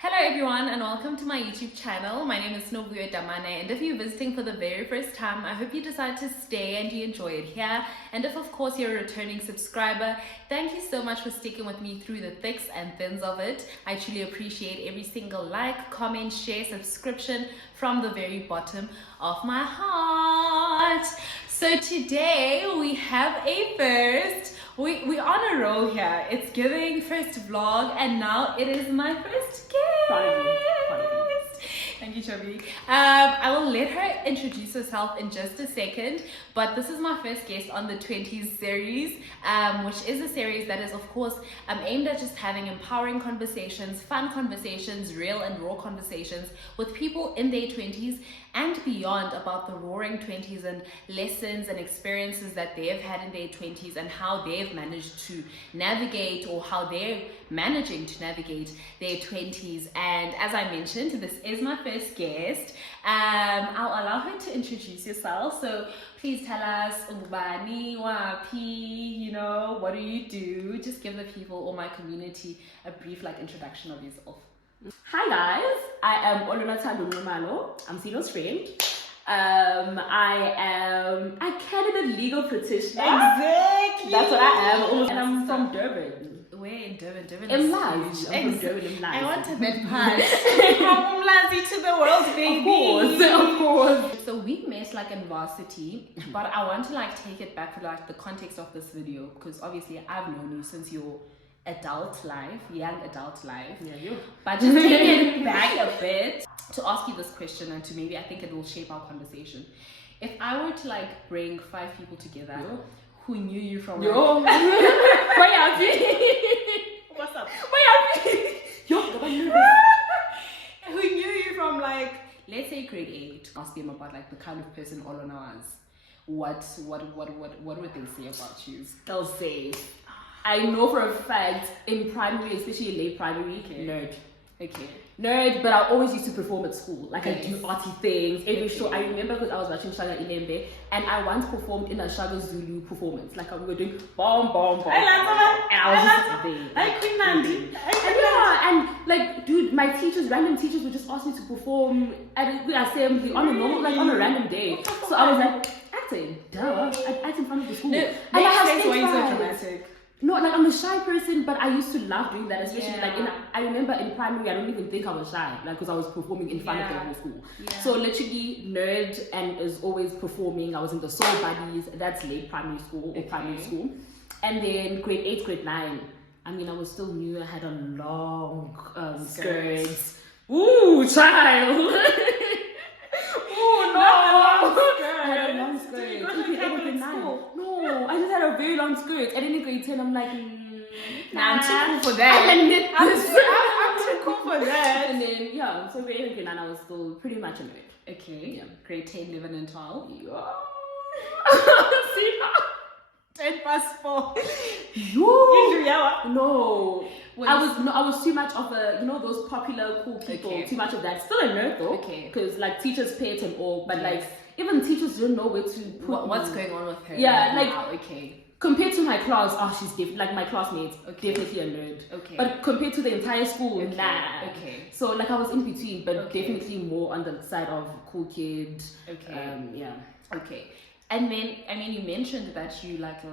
Hello everyone and welcome to my YouTube channel. My name is Nobuyo Damane, and if you're visiting for the very first time, I hope you decide to stay and you enjoy it here. And if of course you're a returning subscriber, thank you so much for sticking with me through the thicks and thins of it. I truly appreciate every single like, comment, share, subscription from the very bottom of my heart. So today we have a first. We're on a roll here. It's giving first vlog, and now it is my first guest. Thank you, Chubby. I will let her introduce herself in just a second, but this is my first guest on the 20s series, which is a series that is, of course, aimed at just having empowering conversations, fun conversations, real and raw conversations with people in their 20s and beyond about the roaring 20s and lessons and experiences that they've had in their 20s and how they've managed to navigate, or how they're managing to navigate their 20s. And as I mentioned, this is my first guest. I'll allow her to introduce herself. So please tell us, Ubani, Wapi, what do you do? Just give the people or my community a brief introduction of yourself. Hi guys, I am Olonathando Nxumalo. I'm Sino's friend. I am a Candidate Legal Practitioner. Exactly. That's what I am. And I'm from Durban. Where in Durban? Durban I'm is from Durban, in I wanted that part. From Umlazi to the world, baby. Of course. So we met in varsity, but I want to take it back to the context of this video, because obviously I've known you since your adult life, young adult life. Yeah, you. But just take it back a bit to ask you this question, and to maybe I think it will shape our conversation. If I were to bring 5 people together who knew you from what's up? who knew you from let's say grade 8, ask them about the kind of person Olona was, what would they say about you? They'll say, I know for a fact in primary, especially late primary, nerd. Okay. Nerd, but I always used to perform at school. I do arty things, every show. I remember because I was watching Shaga Ilembe, and I once performed in a Shaga Zulu performance. We were doing bomb, bomb, bomb. And I was just there. And dude, my random teachers would just ask me to perform at the assembly on a normal, on a random day. So I was acting. Duh. I'd act in front of the school. No, and I have why you're so dramatic. No, I'm a shy person, but I used to love doing that, especially I remember in primary, I don't even think I was shy, because I was performing in front of the whole school. Yeah. So literally nerd and is always performing. I was in the Soul Buddies, that's late primary school or primary school. And then grade 8, grade 9, I was still new. I had a long skirts. Ooh, child! I had a long skirt. No, I just had a very long skirt. And then in grade 10, I'm like, I'm too cool for that. I'm too cool for that. And then, so grade 8 and grade 9, I was still pretty much a nerd. Okay. Yeah. Grade 10, 11, and 12. Yeah. See now? 10 past 4. No. I was too much of a, those popular cool people, too much of that. Still a nerd though. Okay. Because teachers pay it and all, but even teachers didn't know where to put what's going on with her. Yeah, compared to my class, she's different. My classmates, definitely a nerd. Okay. But compared to the entire school, nah. Okay. So I was in between, but definitely more on the side of cool kid. Okay. Okay. And then, you mentioned that you liked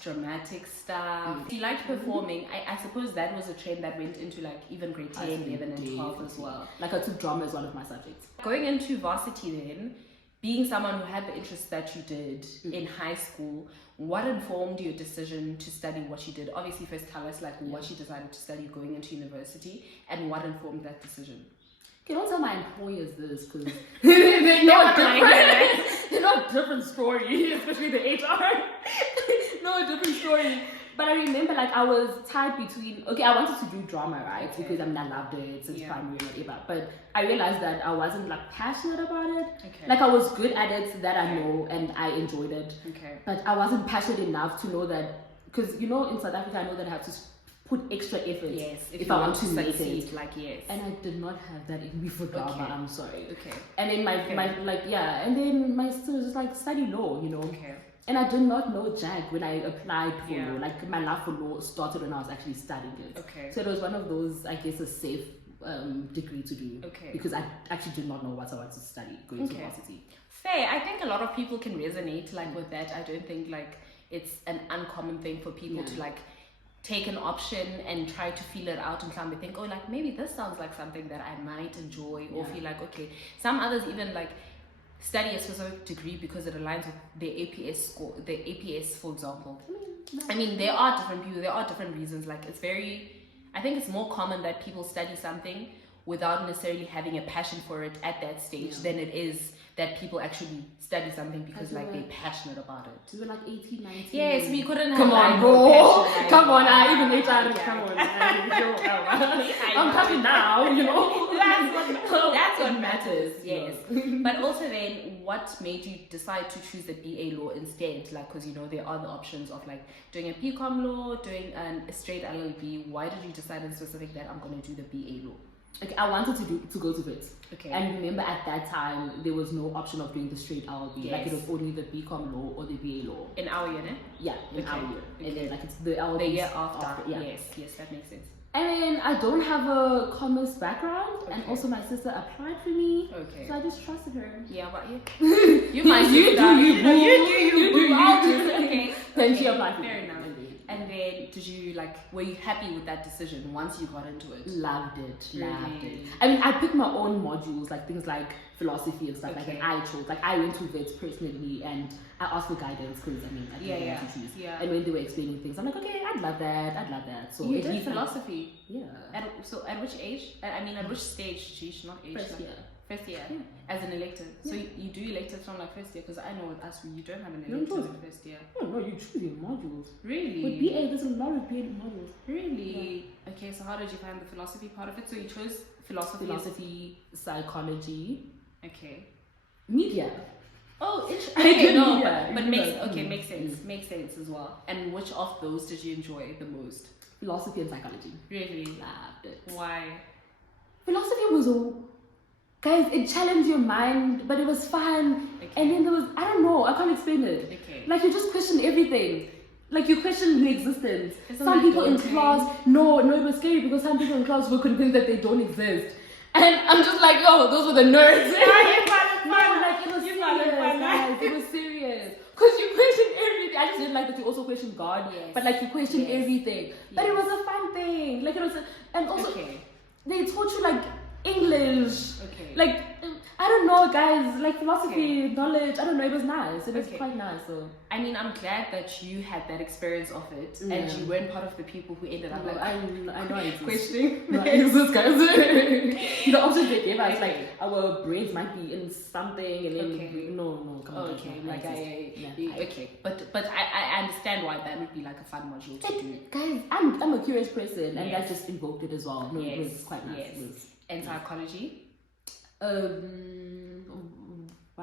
dramatic stuff. You liked performing. I suppose that was a trend that went into even grade 10, 11, and 12 as well. I took drama as one of my subjects. Going into varsity then, being someone who had the interests that you did in high school, what informed your decision to study what you did? Obviously, first tell us what you decided to study going into university, and what informed that decision. Okay, don't tell my employers this, because they know a different story, especially the HR. No, a different story. But I remember I was tied between, I wanted to do drama, right? Okay. Because I loved it since primary or whatever. But I realized that I wasn't passionate about it. Okay. I was good at it, that I know, and I enjoyed it. Okay. But I wasn't passionate enough to know that, because in South Africa I know that I have to put extra effort if I want to succeed. And I did not have that in me for drama. I'm sorry. Okay. And then and then my sister was just study law, Okay. And I did not know JAG when I applied for law. My love for law started when I was actually studying it. Okay. So it was one of those, I guess, a safe degree to do. Okay. Because I actually did not know what I wanted to study going to university. Fair. I think a lot of people can resonate like with that. I don't think like it's an uncommon thing for people to like take an option and try to feel it out, and some think, oh, like maybe this sounds like something that I might enjoy, or feel like, okay. Some others even like study a specific degree because it aligns with their APS score, their APS, for example. I mean, there are different people, there are different reasons. Like I think it's more common that people study something without necessarily having a passion for it at that stage than it is that people actually study something because like they're passionate about it. We were like 18, 19. Yes, we couldn't have. Come on, bro. Come on, even HR. Come on. I'm coming now, you know. That's what matters. Yes. But also then, what made you decide to choose the BA law instead? Like, because you know there are the options of like doing a BCom law, doing a straight LLB. Why did you decide in specific that I'm going to do the BA law? Okay, I wanted to go to it. Okay. And remember, at that time, there was no option of doing the straight LLB. Yes. Like, it was only the BCom law or the BA law. In our year, ne? Yeah, in our year. Okay. And then, like, it's the LLB. The year after. Yeah. Yes, that makes sense. And I don't have a commerce background, and also my sister applied for me. Okay. So I just trusted her. Yeah, but you might you do you. Okay. Then she applied for me. Fair enough. And then, were you happy with that decision once you got into it? Loved it. Really? I mean, I picked my own modules, like things like philosophy and stuff like that. And I chose, like, I went to vets personally, and I asked for guidance because I didn't know what to choose. Yeah. And when they were explaining things, I'm like, okay, I'd love that. So you did philosophy. Yeah. At which age? I mean, at which stage? Sheesh, not age. First year, as an elective. So you do electives from like first year, because I know with us you don't have an elective in first year. No, you choose your modules. Really? With BA, there's a lot of BA modules. Really? Yeah. Okay, so how did you find the philosophy part of it? So you chose philosophy, psychology. Okay. Media. Oh, okay, no, media. but makes sense. Makes sense as well. And which of those did you enjoy the most? Philosophy and psychology. Really? Loved it. Why? Philosophy was guys, it challenged your mind, but it was fun. Okay. And then there was, I don't know, I can't explain it. Okay. Like, you just question everything. Like, you question the existence. Some people in class, no, it was scary because some people in class were convinced that they don't exist. And I'm just like, yo, those were the nerds. It was serious, guys. It was serious. Because you question everything. I just didn't like that you also question God. Yes. But, like, you question everything. Yes. But it was a fun thing. Like, it was, and also, they taught you, like, English. Okay. Like, I don't know, guys. Like, philosophy, knowledge. I don't know. It was nice. It was quite nice. So I mean, I'm glad that you had that experience of it, and you weren't part of the people who ended up I know it's questioning. No, it's guys. The options they gave us, like, our brains might be in something, and then no, come on. Okay, like okay, but I understand why that would be like a fun module to do. Guys, I'm a curious person, and that just invoked it as well. No, it was quite nice. Yes. And psychology? Why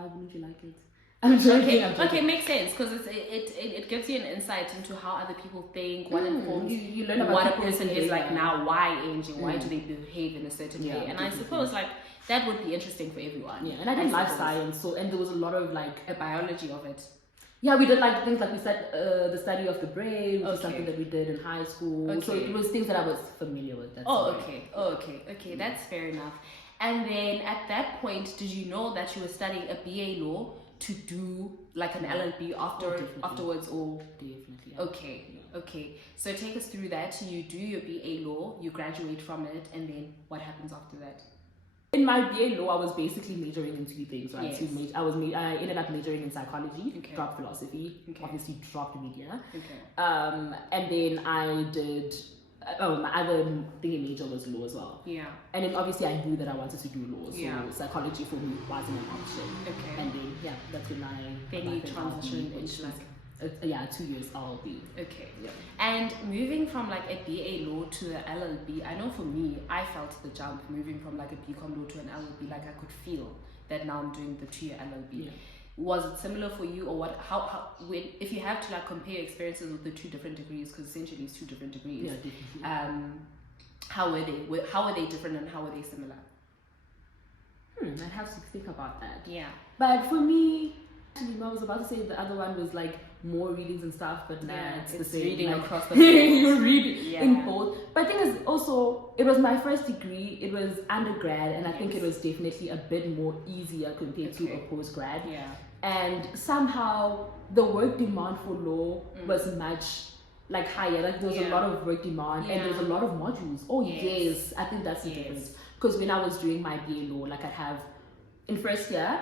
wouldn't you like it? I'm joking. Okay, makes sense, because it gives you an insight into how other people think, what informs you learn about what a person is like now, why aging, why do they behave in a certain way, and I suppose like that would be interesting for everyone. Yeah, and I did life science, and there was a lot of like a biology of it. Yeah, we did like things like we said the study of the brain, which was something that we did in high school. Okay. So it was things that I was familiar with. Okay, that's fair enough. And then at that point, did you know that you were studying a BA law to do like an LLB afterwards, or definitely? Yeah. Okay. So take us through that. You do your BA law, you graduate from it, and then what happens after that? In my BA law, I was basically majoring in two things, right? Yes. So I ended up majoring in psychology, dropped philosophy, obviously dropped media. And then I did, my other thingy major was law as well. Yeah. And then obviously I knew that I wanted to do law, so psychology for me wasn't an option. Okay. And then, that's when Then you transitioned into like... 2 years LLB. Okay. Yeah. And moving from like a BA law to the LLB, I know for me, I felt the jump moving from like a BCom law to an LLB. Like I could feel that now I'm doing the 2-year LLB. Yeah. Was it similar for you, or what? If you have to like compare experiences with the two different degrees, because essentially it's two different degrees. Yeah, definitely. How were they? How were they different, and how were they similar? I'd have to think about that. Yeah. But for me, Actually, no, I was about to say the other one was like more readings and stuff, but nah, it's the same. Reading like, across the board. you read in both. But I think it's also, it was my first degree, it was undergrad, and I think it was definitely a bit more easier compared to a postgrad. Yeah. And somehow the work demand for law was much like higher. Like there was a lot of work demand and there was a lot of modules. Oh yes, I think that's the difference. Because when I was doing my BA law, like I'd have in first year,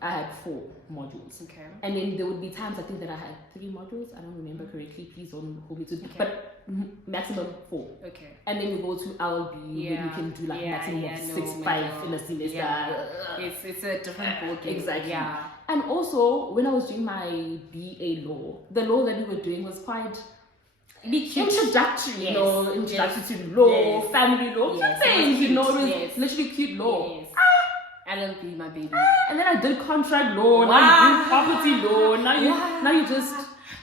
I had 4 modules. Okay. And then there would be times I think that I had 3 modules. I don't remember correctly. Please don't hold me to it. But maximum 4. Okay. And then you go to LLB where you can do like maximum of 6, 5 in a semester. Yeah. It's a different ballgame. Exactly. Yeah. And also when I was doing my BA law, the law that we were doing was quite introductory, introductory to law, family law, things, it was literally cute law. Yes. LLB, my baby. And then I did contract law, now you do property law, now you just,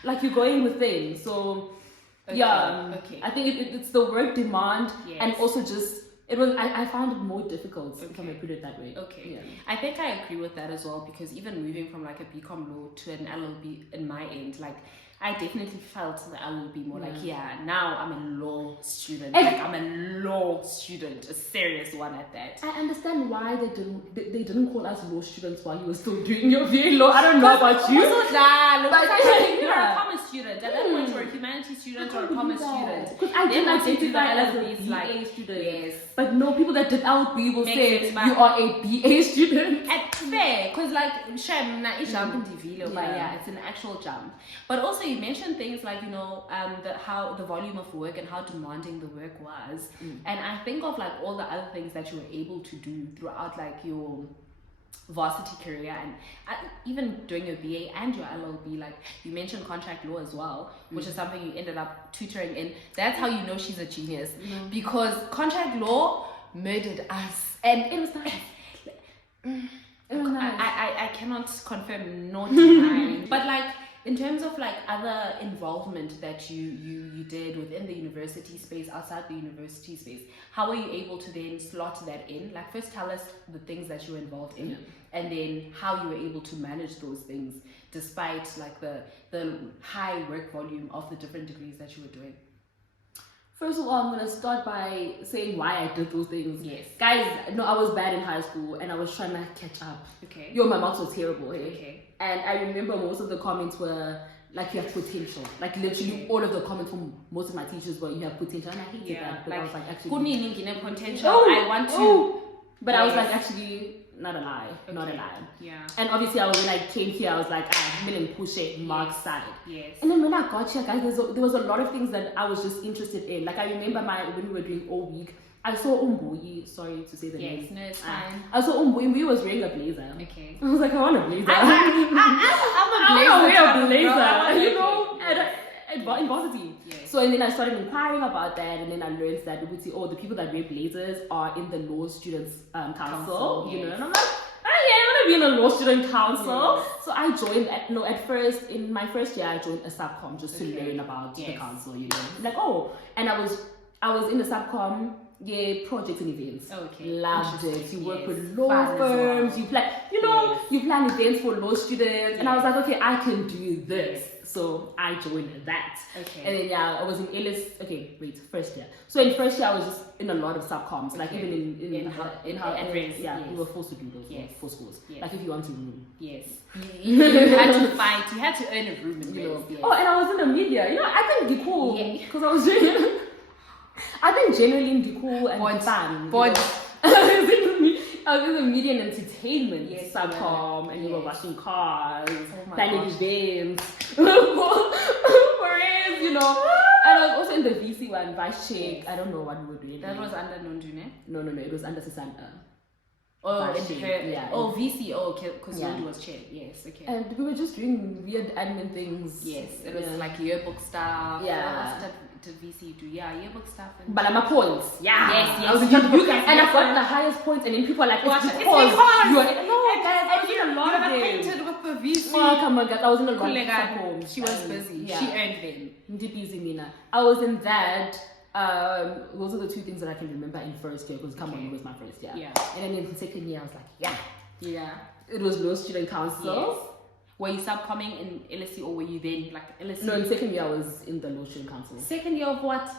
like you're going with things. So, I think it's the work demand and also just, I found it more difficult, if I may put it that way. Okay. Yeah. I think I agree with that as well, because even moving from like a BCom law to an LLB in my end, like I definitely felt the LLB more like, now I'm a law student. I'm a law student, a serious one at that. I understand why they didn't call us law students while you were still doing your VA law. I don't know about you. You're a commerce student. At that point, you're a humanities student or a commerce student. Because I didn't identify as a BA student. Yes. But no, people that did LB will say you are a BA student. At fair, because like, jump in DV, but it's an actual jump. But also you mentioned things like, how the volume of work and how demanding the work was. And I think of like all the other things that you were able to do throughout like your varsity career and even doing your BA and your LLB. Like you mentioned contract law as well, which is something you ended up tutoring in. That's how you know she's a genius, because contract law murdered us, and it was nice. I cannot confirm nor deny, but like in terms of like other involvement that you did within the university space, outside the university space, how were you able to then slot that in? Like first tell us the things that you were involved in, and then how you were able to manage those things despite like the high work volume of the different degrees that you were doing. First of all, I'm going to start by saying why I did those things. Yes. Guys, no, I was bad in high school and I was trying to catch up. Okay. My marks were terrible. Okay. And I remember most of the comments were like, you have potential. Like literally all of the comments from most of my teachers were, you have potential. And I hated that. But I was like, actually, potential. I want to. But I was like, actually, not a lie. Not a lie. Yeah. And obviously, when I came here, I was like, million push it, mark side. Yes. And then when I got here, guys, there was a lot of things that I was just interested in. Like I remember when we were doing all week, I saw Umbuyi, sorry to say the name. Yes, no, it's fine. I saw Umbuyi was wearing a blazer. Okay. I was like, I want a blazer. I'm a blazer. In varsity. Yes. So and then I started inquiring about that, and then I learned that the people that wear blazers are in the law students council. Yes. And I'm like, I want to be in a law student council. Yes. So I joined at first in my first year I joined a subcom just to learn about the council. Like and I was in the subcom. Projects and events. Okay. Loved it. You work with law firms. You plan. You plan events for law students, and I was like, okay, I can do this. So I joined that. Okay. And then I was in Ellis. Okay, wait, first year. So in first year I was just in a lot of subcoms, like even in advance. We were forced to do those for schools. Yes. Like if you want to room. Yes. You had to fight. You had to earn a room in Yes. Oh, and I was in the media. I think cool because I was doing. I think generally in the cool and fun. I was in the media and entertainment subcom, and you were washing cars, planning events, for it, And I was also in the VC one, vice chair. I don't know what we were doing. That was under Nondune? No, it was under Sisanta. Oh, VC. Oh, okay, because Yondi was chair. Yes, okay. And we were just doing weird admin things. Yes, it was like yearbook stuff. Yeah. To VC do yearbook stuff but I'm a points yes I was in and I got the highest points and then people are like it's because you are guys I did a lot of them acquainted with the VC come on guys I was in a lot of subcoms. She was busy she earned them busy Mina I was in that those are the two things that I can remember in first year because it was my first year and then in second year I was like it was law student council Were you subcomming in LSE or were you then like LSE? No, in second year I was in the Law Student Council. Second year of what?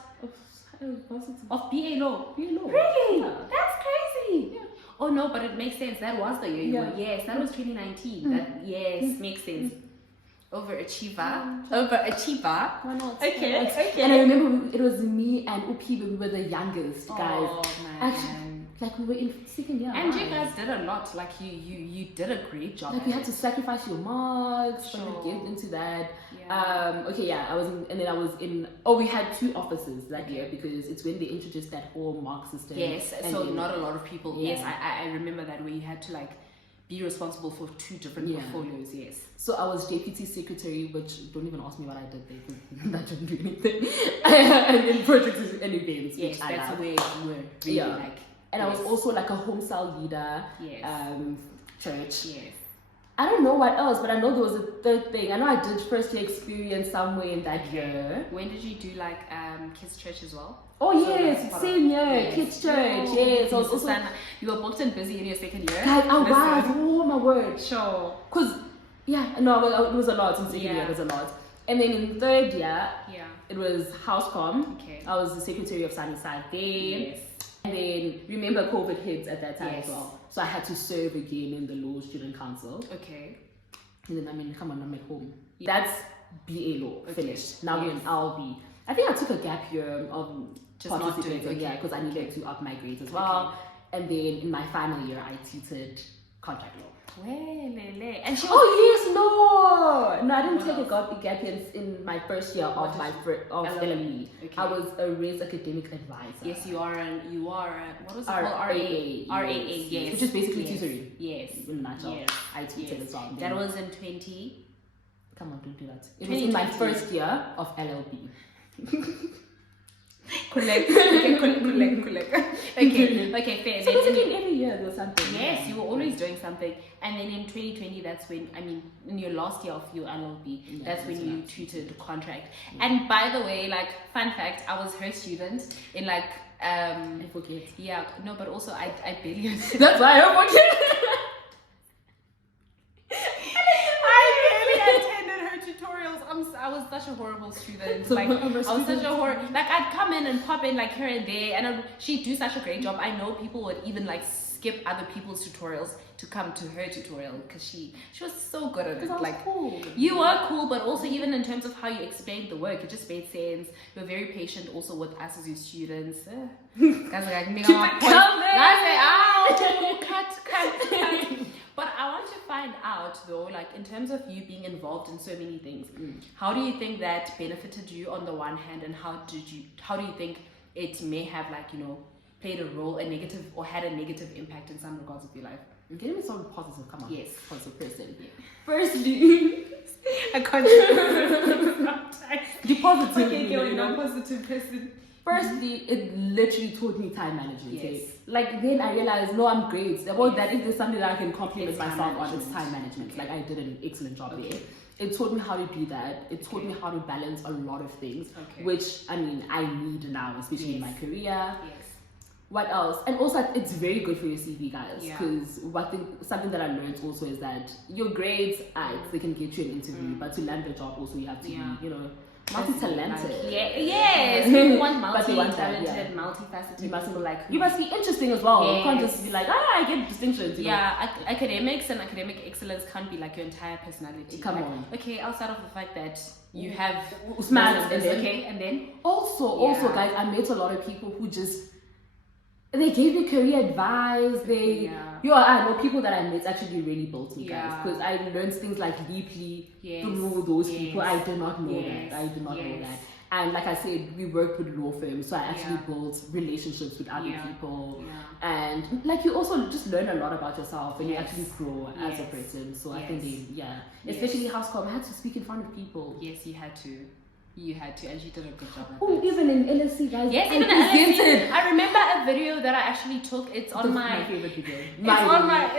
Of BA Law. BA Law. Really? Yeah. That's crazy. Yeah. Oh no, but it makes sense. That was the year you were. Yes, that was 2019. That makes sense. Overachiever. Overachiever. Why not? Okay, okay. And I remember it was me and Upi, we were the youngest guys. Oh man. Actually, like we were in second year. And you guys did a lot. Like you did a great job. Like you had to sacrifice your marks to get into that. I was in, and then I was in. Oh, we had 2 offices that year because it's when they introduced that whole mark system. Yes, so then, not a lot of people. Yeah. Yes, I remember that where you had to like be responsible for 2 different portfolios. Yes. So I was deputy secretary, which don't even ask me what I did there because that didn't do anything. And then projects and events. Yes, which that's where you were really like. And I was also like a home cell leader. Yes. Church. Yes. I don't know what else, but I know there was a third thing. I know I did first year experience somewhere in that year. When did you do like kids church as well? Oh yes, so same year, yes. Kids church. Yes, I was also. You were booked and busy in your second year. Guys, I was. Oh my word. Sure. Cause it was a lot in second year. It was a lot, and then in third year, it was house comm. Okay. I was the secretary of Sunnyside there. Yes. And then remember COVID hits at that time Yes. as well. So I had to serve again in the Law Student Council. Okay. And then come on, I'm at home. That's BA Law finished. Now we're in Yes. LB. I think I took a gap year of Just not doing because I needed to up my grades as well. And then in my final year, I tutored contract law. And she was, No, I didn't take a gap year in my first year of LME. Okay. I was a res academic advisor. Yes, you are what was it called? RAA. RAA, yes. Which is basically tutoring. Yes. In a nutshell. Yes. I tutored as well. That was in 20. Come on, don't do that. It was in my first year of LLB. Collect. Okay, fair. So basically every year there was something. Yes, you were always doing something. And then in 2020, that's when, in your last year of your LLB, that's when you tutored contract. And by the way, like, fun fact, I was her student in like, I forget. Yeah, no, but also I barely That's why I forget. I was such a horrible student. So like I was such a like I'd come in and pop in like here and there, and she'd do such a great job. I know people would even like skip other people's tutorials to come to her tutorial because she was so good at it. Like cool. You were cool, but also even in terms of how you explained the work, it just made sense. You were very patient also with us as your students. Guys are like, cut. But I want to find out though, like in terms of you being involved in so many things, how do you think that benefited you on the one hand, and how do you think it may have played a role, a negative, or had a negative impact in some regards of your life? Give me some positive, come on. Yes. Positive person. Yeah. Firstly, I can't. Be positive. Okay, no positive person. Firstly, it literally taught me time management. Yes. Okay? Like then I realized, no, I'm great. About that, if there's something that I can compliment myself on, it's time management. Like I did an excellent job there. It taught me how to do that. It taught me how to balance a lot of things, which I need now, especially in my career. Yes. What else? And also, it's very good for your CV, guys. Because something that I learned also is that your grades, they can get you an interview, but to land the job also you have to be, multi-talented. Yes. You want multi-talented, multifaceted. You must be interesting as well. You can't just be like, I get distinctions. Academics and academic excellence can't be like your entire personality. Come on. Okay, outside of the fact that you have smart, and then also, guys, I met a lot of people who just. They gave me career advice. I know people that I met actually really built me, guys. Because I learned things like deeply through those people. I did not know that. I did not know that. And like I said, we worked with law firms, so I actually built relationships with other people. And like you also just learn a lot about yourself, and you actually grow as a person. So I think especially house comm, I had to speak in front of people. Yes, you had to. You had to, and she did a good job. Oh, even in LSC, guys. Yes, even in LSC. I remember a video that I actually took. It's on my favorite video. It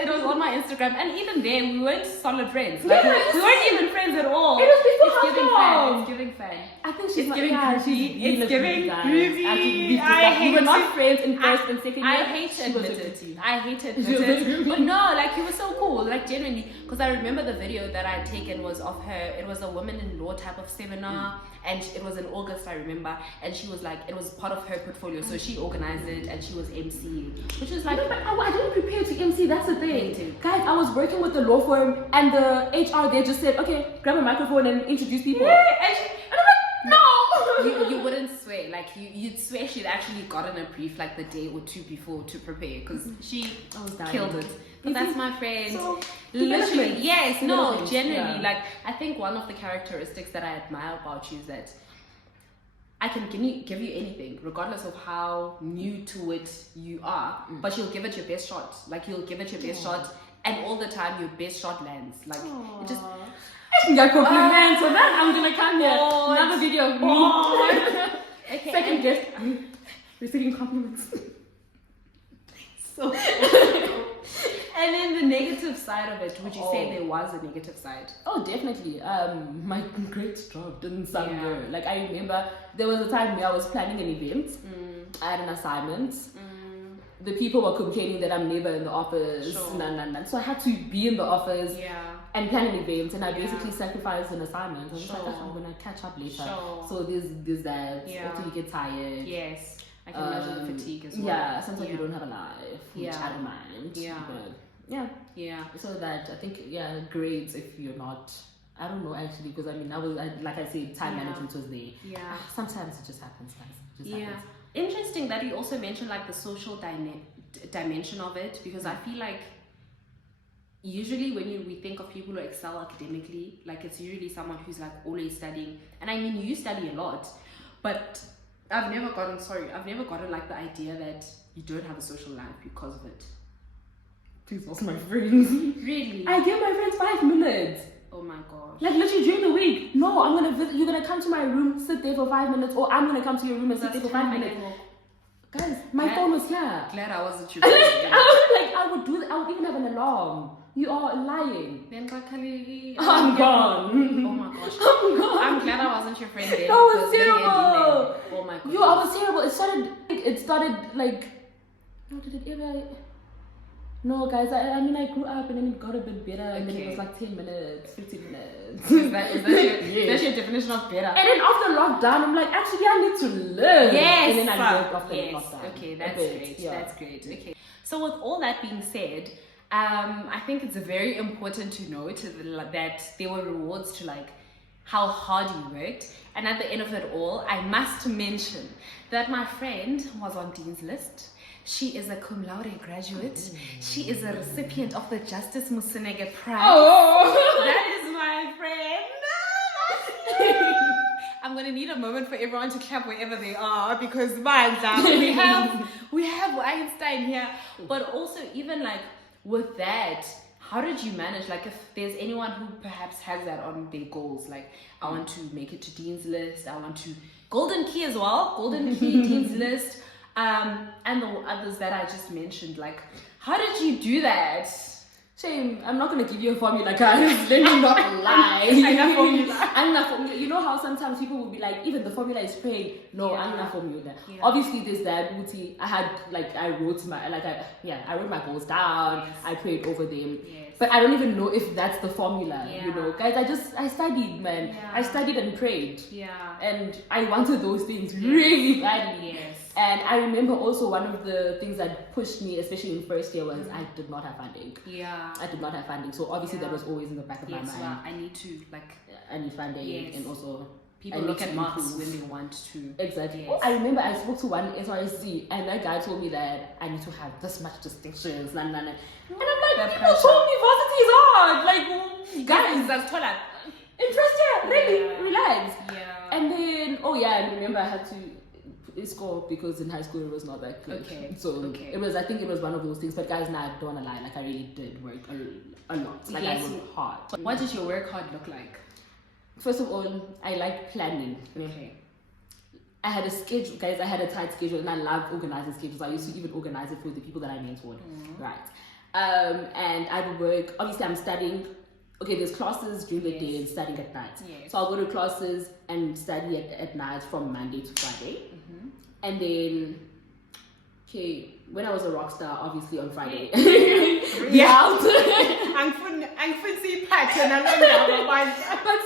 was on my Instagram, and even there we weren't solid friends. Like, we weren't even friends at all. It was before It's giving fan. It's giving fan. I think It's giving groovy. It's giving groovy. We were not friends in first and second year. I hate to admit it. But no, like he was so cool. Like genuinely, because I remember the video that I had taken was of her. It was a woman-in-law type of seminar. And it was in August, I remember, and she was like, it was part of her portfolio, so she organized it and she was MC, which was like, no, but I didn't prepare to MC. That's the thing, guys. I was working with the law firm, and the HR there just said, okay, grab a microphone and introduce people. Yeah, and I'm like, no. You wouldn't swear, like you'd swear she'd actually gotten a brief like the day or two before to prepare, because she killed it. But that's my friend. So, literally, yes, no, generally, like I think one of the characteristics that I admire about you is that I can give you anything, regardless of how new to it you are, but you'll give it your best shot. Like you'll give it your best shot, and all the time your best shot lands. Like it just. That compliment. So that I'm gonna come here. Another video of me. Okay. Second guest. Receiving compliments. So. And then the negative side of it, would you say there was a negative side? Oh, definitely. My grades dropped in some year. Like I remember there was a time where I was planning an event. I had an assignment. The people were complaining that I'm never in the office. Sure. So I had to be in the office and plan an event, and I basically sacrificed an assignment. I was like, I'm gonna catch up later. Sure. So there's that. After you get tired. Yes. I can imagine the fatigue as well. Yeah, sometimes you don't have a life, which I don't mind. But so that I think grades, if you're not, I don't know actually, because I mean like I said, time management was there. Sometimes it just happens, guys. Happens. Interesting that you also mentioned like the social dimension of it, because I feel like usually when we think of people who excel academically, like it's usually someone who's like always studying, and I mean you study a lot, but I've never gotten like the idea that you don't have a social life because of it. Please ask my friends. Really? I give my friends 5 minutes. Oh my gosh. Like literally during the week. No, I'm gonna visit. You're gonna come to my room, sit there for 5 minutes, or I'm gonna come to your room and sit there for 5 minutes. Guys, my phone was here. Glad I wasn't your friend. I would do that. I would even have an alarm. You are lying. I'm gone. Oh my gosh. I'm gone. I'm glad I wasn't your friend then. That was terrible. Oh my gosh. Yo, I was terrible. It started like. How did it ever? No, guys. I mean, I grew up and then it got a bit better, and then it was like 10 minutes, 15 minutes. Is that your definition of better? And then after lockdown, I'm like, actually, I need to learn. Yes. And then I worked after lockdown. Okay, that's great. That's great. Okay. So with all that being said, I think it's very important to note that there were rewards to like how hard you worked, and at the end of it all, I must mention that my friend was on Dean's list. She is a cum laude graduate. She is a recipient of the Justice Moseneke Prize. Oh, that is my friend. I'm gonna need a moment for everyone to clap wherever they are, because we have Einstein here. But also even like with that, how did you manage, like if there's anyone who perhaps has that on their goals, like I want to make it to Dean's list, I want to Golden Key as well, Golden Key, Dean's list, and the others that I just mentioned, like how did you do that? Shame, I'm not gonna give you a formula, guys. Let me not lie. I'm not formula. You know how sometimes people will be like, even the formula is praying. No, I'm not formula. Yeah. Obviously, there's that booty. I wrote my goals down. Yes. I prayed over them. Yes. But I don't even know if that's the formula. Yeah. You know, guys. I studied, man. Yeah. I studied and prayed. Yeah. And I wanted those things really badly. Yes. And I remember also one of the things that pushed me, especially in first year, was I did not have funding. Yeah. I did not have funding. So obviously that was always in the back of my mind. Well, I need funding, and also people look at marks when they want to. Exactly. Yes. I remember I spoke to one SRSC, and that guy told me that I need to have this much distinctions. And I'm like, people told me varsity is hard. Like, guys, that's toilet. Interest, really, relax. Yeah. And then, I remember I had to score because in high school it was not that good. Okay. So it was. I think it was one of those things. But guys, now I don't wanna lie. Like I really did work a lot. Like I worked hard. What did your work hard look like? first of all, I like planning. Okay. I had a schedule, guys. I had a tight schedule, and I love organizing schedules. I used to even organize it for the people that I mentored, right? And I would work. Obviously, I'm studying. Okay, there's classes during the day and studying at night. Yes. So I'll go to classes and study at night from Monday to Friday, and then when I was a rock star, obviously on Friday. But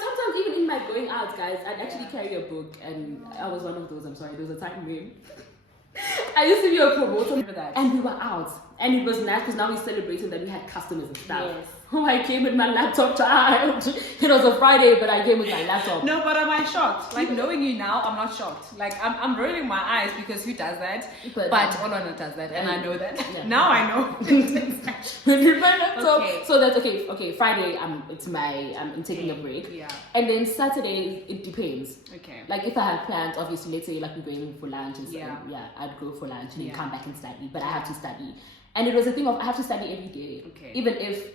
sometimes even in my going out, guys, I'd actually carry a book, and I was one of those. I'm sorry, there was a time when I used to be a promoter, and we were out, and it was nice because now we're celebrating that we had customers and stuff. Yes. Oh, I came with my laptop, child. It was a Friday, but I came with my laptop. No, but am I shocked? Like, knowing you now, I'm not shocked. Like, I'm rolling my eyes because who does that? But Olona does that, and I know that. Yeah. Now I know. With my laptop. Okay. So that's okay. Okay, Friday, I'm taking a break. Yeah. And then Saturday, it depends. Okay. Like, if I had plans, obviously, let's say, like, we're going for lunch and stuff. Yeah. I'd go for lunch and then come back and study. But I have to study. And it was a thing of, I have to study every day. Okay. Even if,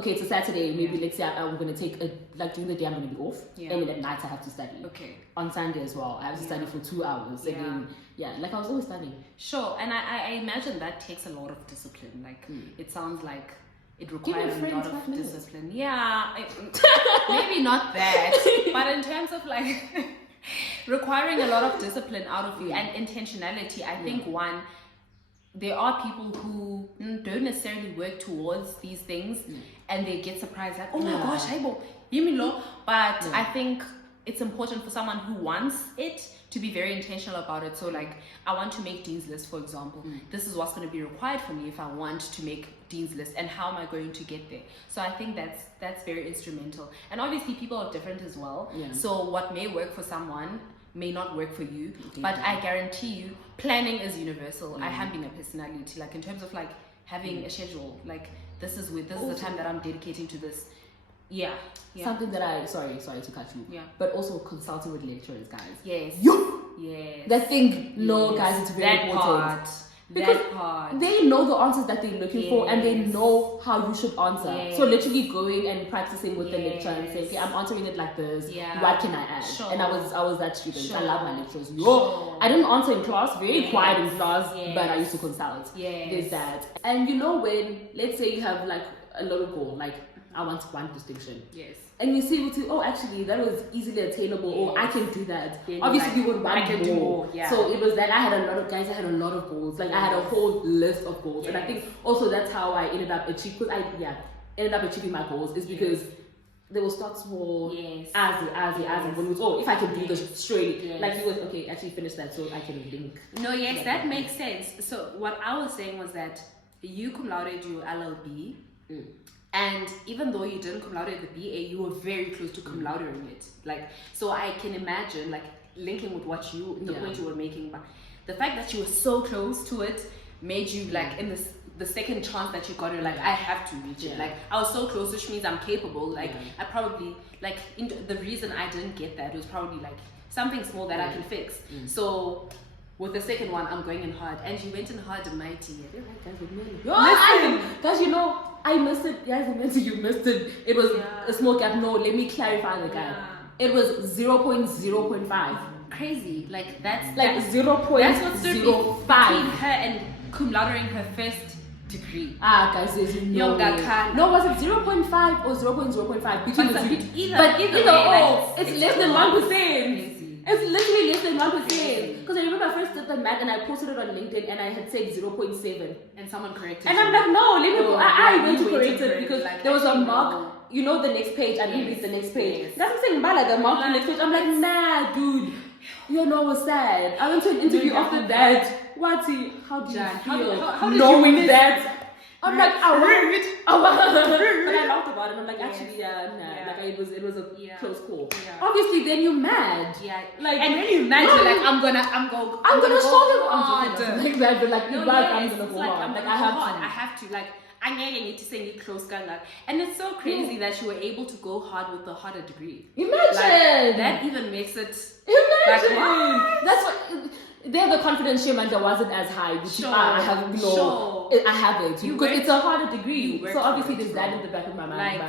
it's a Saturday, maybe let's say I'm going to take, during the day I'm going to be off. Yeah. And then at night I have to study. Okay. On Sunday as well, I have to study for 2 hours. And then, like, I was always studying. Sure. And I imagine that takes a lot of discipline. Like, it sounds like it requires a lot of discipline. Yeah. Maybe not that. But in terms of, like, requiring a lot of discipline out of you and intentionality, I think there are people who don't necessarily work towards these things and they get surprised like, oh my gosh, but I think it's important for someone who wants it to be very intentional about it. So like, I want to make Dean's List, for example. This is what's going to be required for me if I want to make Dean's List, and how am I going to get there? So I think that's very instrumental. And obviously people are different as well. So what may work for someone may not work for you, but I guarantee you planning is universal. I have been a personality, like in terms of like having a schedule, like this is the time that I'm dedicating to this. Something that sorry to cut you, but also consulting with lecturers, guys. Yes. That thing, guys, it's very important. Because they know the answers that they're looking for, and they know how you should answer. So literally going and practicing with the lecturer and saying, okay, I'm answering it like this. What can I add? And I was that student. I love my lecturers. I didn't answer in class, very quiet in class, but I used to consult. There's that. And when, let's say you have like a little goal, like I want one distinction. And you see, actually, that was easily attainable, or I can do that. Obviously, you would want more. So it was that I had a lot of goals. Like, I had a whole list of goals. And I think also that's how I ended up achieving, because I ended up achieving my goals, is because they will start small, as when it was, if I can do this straight, like you was, actually finish that, so I can link. No, yes, that makes sense. So what I was saying was that you cum laude your LLB, and even though you didn't cum laude the BA, you were very close to cum lauding it. Like, so I can imagine, like, linking with what the point you were making, but the fact that you were so close to it made you, like, in the second chance that you got it, like, I have to reach it. Like, I was so close, which means I'm capable. Like, I probably, like, the reason I didn't get that was probably, like, something small that I can fix. So with the second one, I'm going in hard, and you went in hard and mighty. Guys, I missed it. Guys, you missed it. It was a small gap. No, let me clarify the gap. It was 0.0.5. Crazy. Like, that's like 0.05. That's what's between her and cum lauding her first degree. Guys, there's no way. No, was it 0.5 or 0.0.5? Between the two. But either way, it's less than 1%. It's literally less than 1%. Because I remember I first did the math and I posted it on LinkedIn and I had said 0.7. And someone corrected and I'm like, no, let me go. I went to correct it because there was a mark. The next page. I didn't read the next page. That's saying Bala, the mark on the next page. I'm like, nah, dude. I was sad. I went to an interview after that. Wati, how do you feel how did knowing that? I'm like, but I laughed about it. I'm like, actually, like it was a close call. Obviously, then you're mad. Like, and then you're mad. You're like, I'm gonna show them hard. Like that, but like, I'm gonna go hard. Like, I have to. Like, I need to say you close gun. And it's so crazy that you were able to go hard with the harder degree. Imagine that even makes it. Imagine that's what. There the confidence shame and wasn't as high, which I have I have it because it's a harder degree. So obviously there's that in the back of my mind.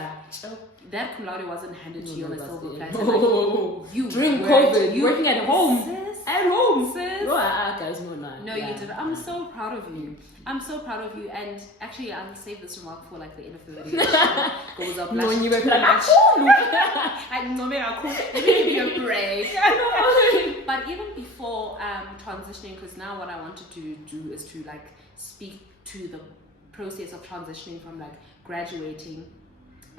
that cum laude wasn't handed to you on a silver platter. Oh, like, you during worked, COVID, you working at home. Sis, At home. sis. No, guys, no. No, you did. I'm so proud of you. I'm so proud of you. And actually, I'll save this remark for like the end of the video. Goes up No, like you were too like, much. I No, maybe I'll give me a break. But even before transitioning, because now what I wanted to do is to like speak to the process of transitioning from like graduating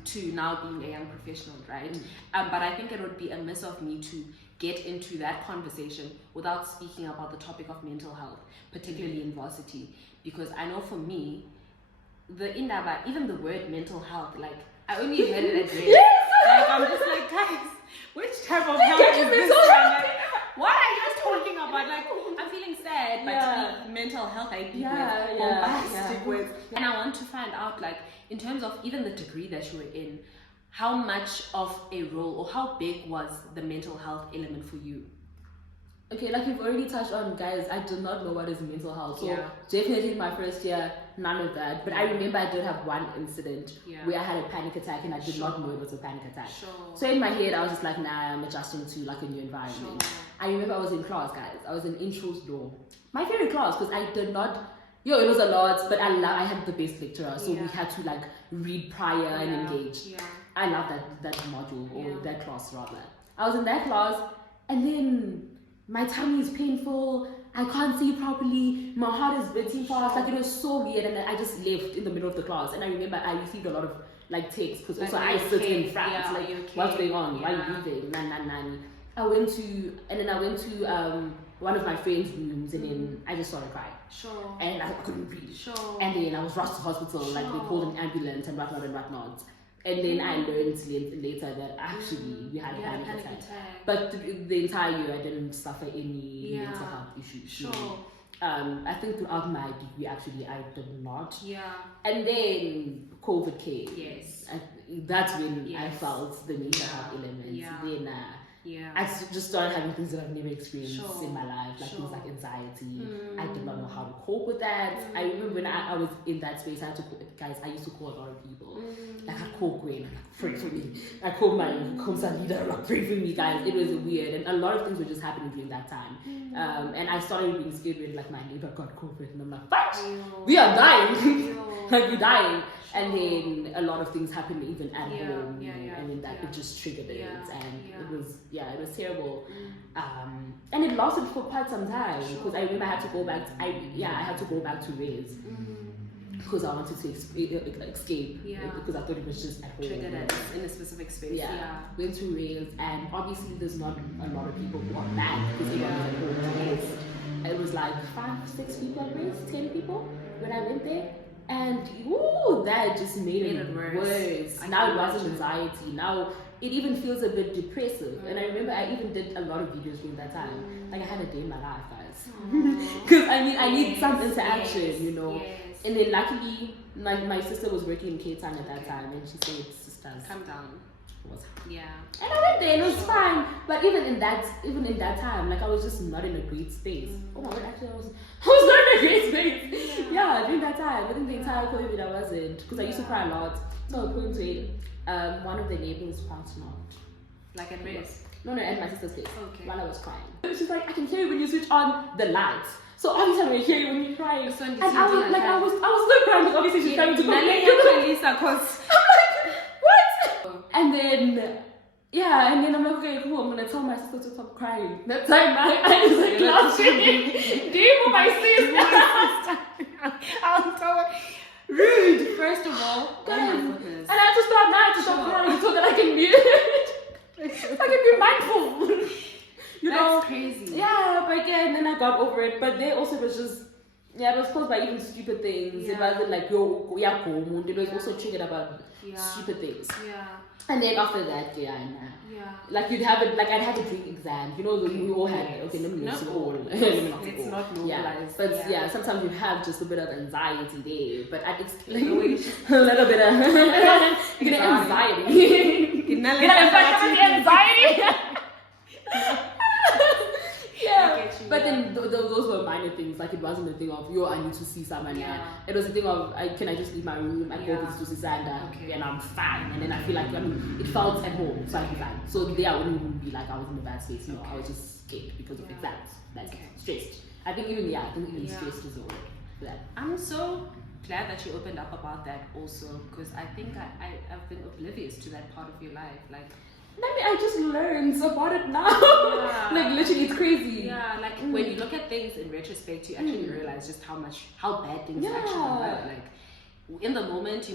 to now being a young professional, right? But I think it would be amiss of me to get into that conversation without speaking about the topic of mental health, particularly in varsity, because I know for me, even the word mental health, like I only heard it at grade. Like I'm just like, guys, which type of health is this? Like, what are you guys talking about? Like I'm feeling sad, but to me, mental health I deal with bombastic with, and I want to find out, like in terms of even the degree that you were in, how much of a role or how big was the mental health element for you? Okay, like you've already touched on, guys, I did not know what is mental health. So definitely my first year, none of that. But I remember I did have one incident where I had a panic attack and I did not know it was a panic attack. So in my head, I was just like, nah, I'm adjusting to like a new environment. I remember I was in class, guys. I was in intros law. My favorite class, because I did not, it was a lot, but I had the best lecturer. So we had to like read prior and engage. I love that module, or that class rather. I was in that class, and then my tummy is painful, I can't see properly, my heart is beating fast, like it was so weird, and then I just left in the middle of the class. And I remember I received a lot of like texts, because also I sit in front, like what's going on, why are you leaving, I went to one of my friend's rooms, and then I just started crying. And I couldn't breathe. And then I was rushed to hospital, like they called an ambulance and whatnot. And then I learned later that actually we had a panic attack. But the entire year I didn't suffer any mental health issues. I think throughout my degree actually I did not. And then COVID came. That's when I felt the mental health element. Then I just started having things that I've never experienced in my life, like things like anxiety. I did not know how to cope with that. I remember when I was in that space, I used to call a lot of people. Like I called Gwen, like pray for me. I called my Comsa leader, like pray for me, guys. It was weird, and a lot of things were just happening during that time. And I started being scared when like my neighbor got COVID, and I'm like, what? We are dying, like we're dying. And then a lot of things happened even at home, and then that it just triggered it, and it was terrible. And it lasted for quite some time, because I remember I had to go back. I had to go back to res because I wanted to escape, because I thought it was just at home. Triggered it in a specific space. Went to res, and obviously there's not a lot of people who are back because everyone was at home to rest. It was like 5-6 people at res, 10 people when I went there. And that just made it worse. Now it wasn't anxiety. Now it even feels a bit depressive. And I remember I even did a lot of videos during that time. Like I had a day in my life, guys. Because I need some interaction, you know. And then luckily, my sister was working in Cape Town at that time, and she said, "Sisters, calm down." And I went there and it was fine. But even in that time, like I was just not in a great space. Oh my god, actually I was not in a great space. During that time. I think the entire COVID I wasn't, because I used to cry a lot. So I went to one of the neighbors found not. Like at res? No, at my sister's place. While I was crying. She's like, I can hear you when you switch on the lights. So obviously I can hear you when you're crying. So and I was still crying, because obviously she's coming to me. And then, I'm like, okay, cool, I'm gonna tell my sister to stop crying. That time I was like, laughing. Do you know my sister? I'll tell her. Rude, first of all. And I had to stop crying so that I can be mindful. That's crazy. But again, then I got over it. But there also was just, it was caused by even stupid things. It wasn't like, it was also triggered about stupid things. And then after that, like you'd have it, like I'd have a drink exam, you know, we all had it. Okay, let me not all. It's not normalized. But sometimes you have just a bit of anxiety there, but it's like a little bit of anxiety. Anxiety. I get you. But then those were minor things. Like, it wasn't a thing of, yo, I need to see someone. It was a thing of, can I just leave my room? I go to Susanda, and I'm fine. And then I feel like, it felt at home, so I'd be fine. So there I wouldn't even be like I was in a bad space. No, I was just scared because of exams. Like, stressed. I think even stressed is the word for that. I'm so glad that you opened up about that also, because I think I've been oblivious to that part of your life. Like, maybe I just learned about it now. Like, literally, it's crazy. Yeah, like when you look at things in retrospect, you actually realize just how bad things actually are. Like, in the moment,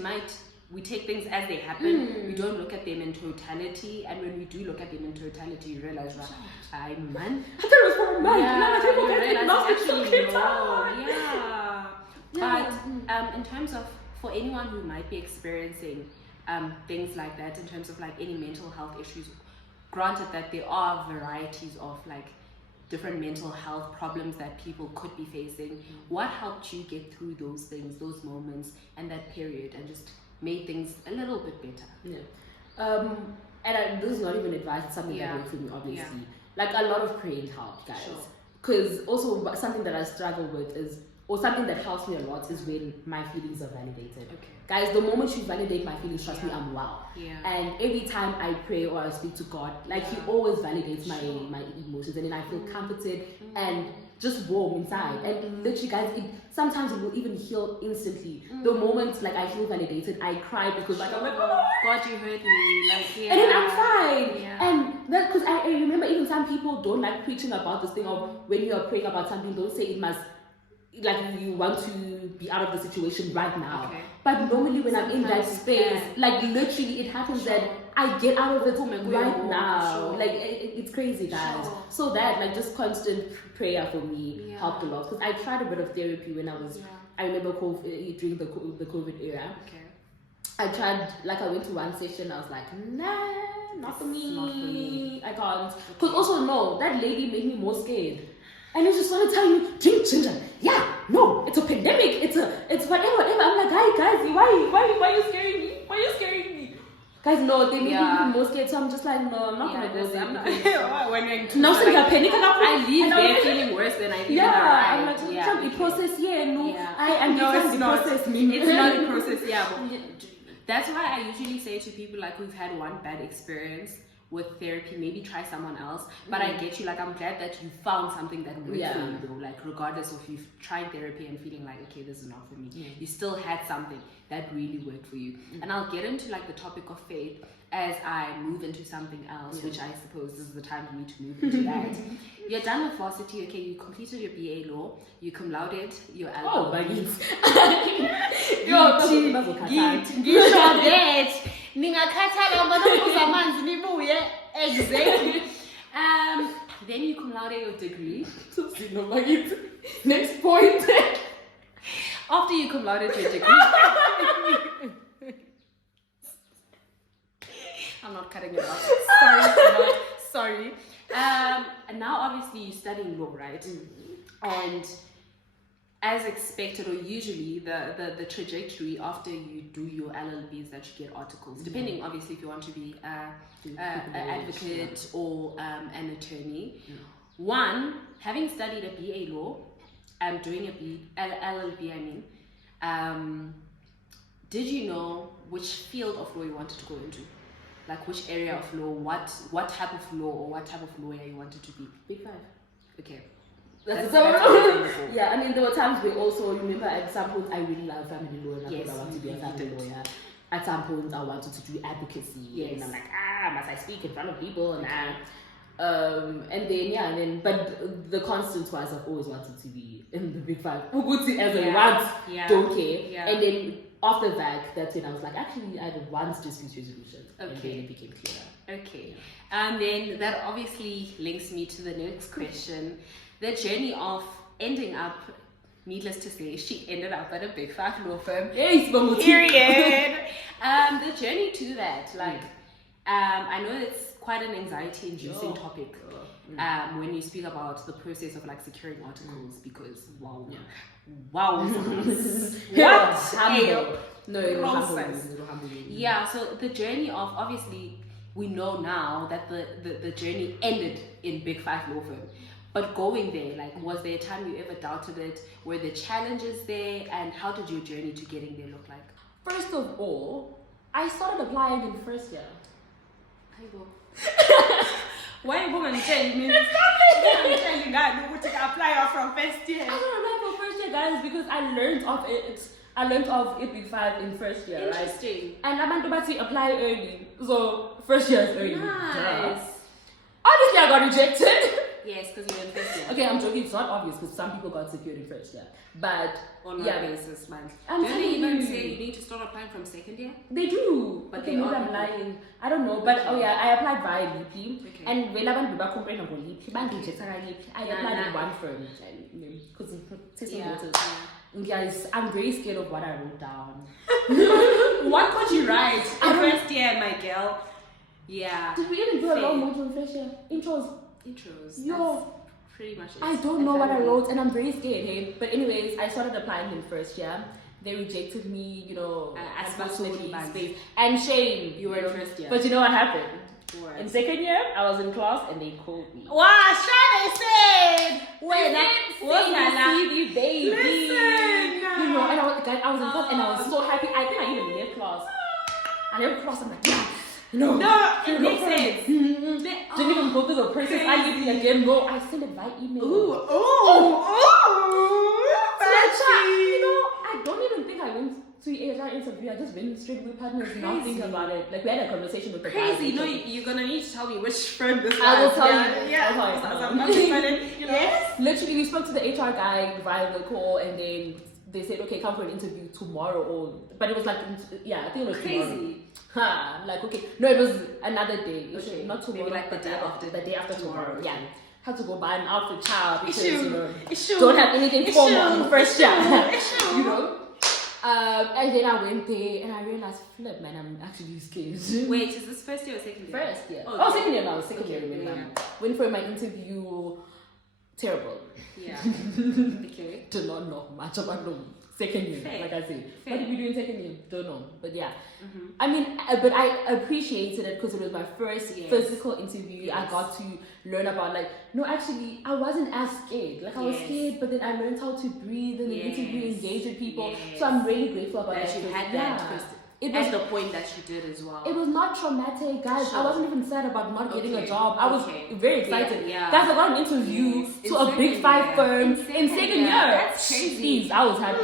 we take things as they happen. We don't look at them in totality, and when we do look at them in totality, you realize, man. I thought it was for a month. But in terms of, for anyone who might be experiencing things like that, in terms of like any mental health issues, granted that there are varieties of like different mental health problems that people could be facing, what helped you get through those things, those moments, and that period, and just made things a little bit better? This is not even advice, it's something that worked for me, obviously. Like, a lot of praying helped, guys. Because also something that I struggle with is, or something that helps me a lot, is when my feelings are validated. Guys, the moment you validate my feelings, trust me, I'm well. And every time I pray or I speak to God, like, He always validates my emotions, and then I feel comforted and just warm inside. And literally, guys, sometimes it will even heal instantly. The moment like I feel validated, I cry because like I'm like, oh God, you heard me. Like, and then I'm fine. And that, because I remember even some people don't like preaching about this thing of when you are praying about something, don't say it must, like, you want to be out of the situation right now. But normally when I'm in that space, like, literally it happens that I get out of it right now. Like, it's crazy, guys. So that, like, just constant prayer for me helped a lot. Because I tried a bit of therapy when I was, I remember during the COVID era. I tried, like, I went to one session, I was like, nah, not for me. I can't. Because also, no, that lady made me more scared. And he just started telling me, drink ginger. No, it's a pandemic. It's whatever. I'm like, guys, why are you scaring me? Why are you scaring me? Guys, no, they made me even more scared. So I'm just like, no, I'm not gonna go there. When you're now, since I panic, I leave there feeling worse than I did. I'm like, it can't be processed. It's not process me. It's not a process. But that's why I usually say to people, like, we've had one bad experience with therapy, maybe try someone else. But I get you, like, I'm glad that you found something that worked for you, though. Like, regardless of you've tried therapy and feeling like, okay, this is not for me, you still had something that really worked for you. And I'll get into like the topic of faith as I move into something else, which I suppose this is the time for me to move into that. You're done with varsity, okay, you completed your BA law, you cum laude, your LLB. Exactly. Then you cum laude your degree. Next point. After you cum laude your degree. I'm not cutting it off. Sorry. And now obviously you're studying law, right? And as expected, or usually the trajectory after you do your LLB is that you get articles, depending obviously if you want to be an advocate or an attorney. One, having studied a BA law, doing a LLB, did you know which field of law you wanted to go into? Like, which area of law, what type of law or what type of lawyer you wanted to be? Big Five. Okay. That's yeah, I mean, there were times where also, remember, at some point I really loved family law and I thought I wanted to be a family lawyer. At some point I wanted to do advocacy, and I'm like, must I speak in front of people? And but the constant was I've always wanted to be in the Big Five. Uguti as a once, don't care. And then after that, that's when I was like, actually, I want dispute resolution. And then it became clearer. Okay. And then that obviously links me to the next question. The journey of ending up, needless to say, she ended up at a Big Five law firm. Period. The journey to that, like, I know it's quite an anxiety-inducing topic when you speak about the process of like securing articles, because wow. Yeah, so the journey of, obviously we know now that the journey ended in Big Five law firm, But going there, like, was there a time you ever doubted it? Were there challenges there? And how did your journey to getting there look like? First of all, I started applying in first year. Why are you going to tell me? Apply from first year. I don't apply for first year, guys, because I learned of it. I learned of Epic 5 in first year, Interesting. right? And I'm about to apply early, so first year is early. Nice. Obviously, I got rejected. Yes, because you were in first year. Okay, I'm joking. It's not obvious because some people got secured in first year, but On what yeah, basis, man? I'm Don't they telling even you. say you need to start applying from second year? They do, But okay, they maybe are I'm people. lying. I don't know, but Okay. oh yeah, I applied via Lipi, Okay. and when I went to complain about Lipi, I applied Nah. in one firm because it's Yeah. waters. Guys, I'm very scared of what I wrote down. What could you write I in don't- first year, my girl? Yeah. Did we even do a Fair. long module in first year? Intros. Intros. Yo. That's pretty much it. I don't know what I Apparently. wrote, and I'm very scared. Hey, but anyways, I started applying in first year. They rejected me, Unfortunately, space and shame. You were in first year. But you know what happened? What? In second year, I was in class and they called me. Wow, Shana said! Wait, What's CV, baby? Listen, You know, and I was in class and I was so happy. I think I even left class. I left class. I'm like, yeah. No, it makes sense. Didn't even go through the process. I did it again. No, I sent it by email. You know, I don't even think I went to HR interview. I just went straight with partners, not thinking about it. Like we had a conversation with the Crazy. guy. No, you're gonna need to tell me which firm this was. I will tell you. Yeah. I'll tell you. I'm not excited, you know? Yes. Literally, we spoke to the HR guy via the call, and then they said, "Okay, come for an interview tomorrow." But it was like, yeah, I think it was tomorrow. Crazy. Ha, like okay, no, it was another day. It was Okay. not tomorrow, Maybe like the but day after. The day after tomorrow. Tomorrow. Yeah, had to go buy an outfit, child, because Issue. you know Issue. don't have anything formal on the first job. Issue. You know. And then I went there and I realized, flip, man, I'm actually scared. Wait, is this first year or second year? First year. Oh, Oh, okay. second year now. Second Okay, year. Remember? yeah. Went for my interview. Terrible. Yeah. Okay. Do not know much about no second year. Fair. Like I said, Fair. what did we do in second year? Don't know. But yeah, Mm-hmm. I mean, but I appreciated it because it was my first Yes. physical interview. Yes. I got to learn about actually, I wasn't as scared. Like I was Yes. scared, but then I learned how to breathe in the Yes. interview, engage with people. Yes. So I'm really grateful about That that. you because, had yeah, that because it at was. the point that you did as well. It was not traumatic, guys. Sure. I wasn't even sad about not getting a Okay. job. I was Okay. very excited. Yeah. Guys, I got an interview Yes. to In a big second 5 year. firm In in second second year. year. That's crazy. Jeez, I was happy. I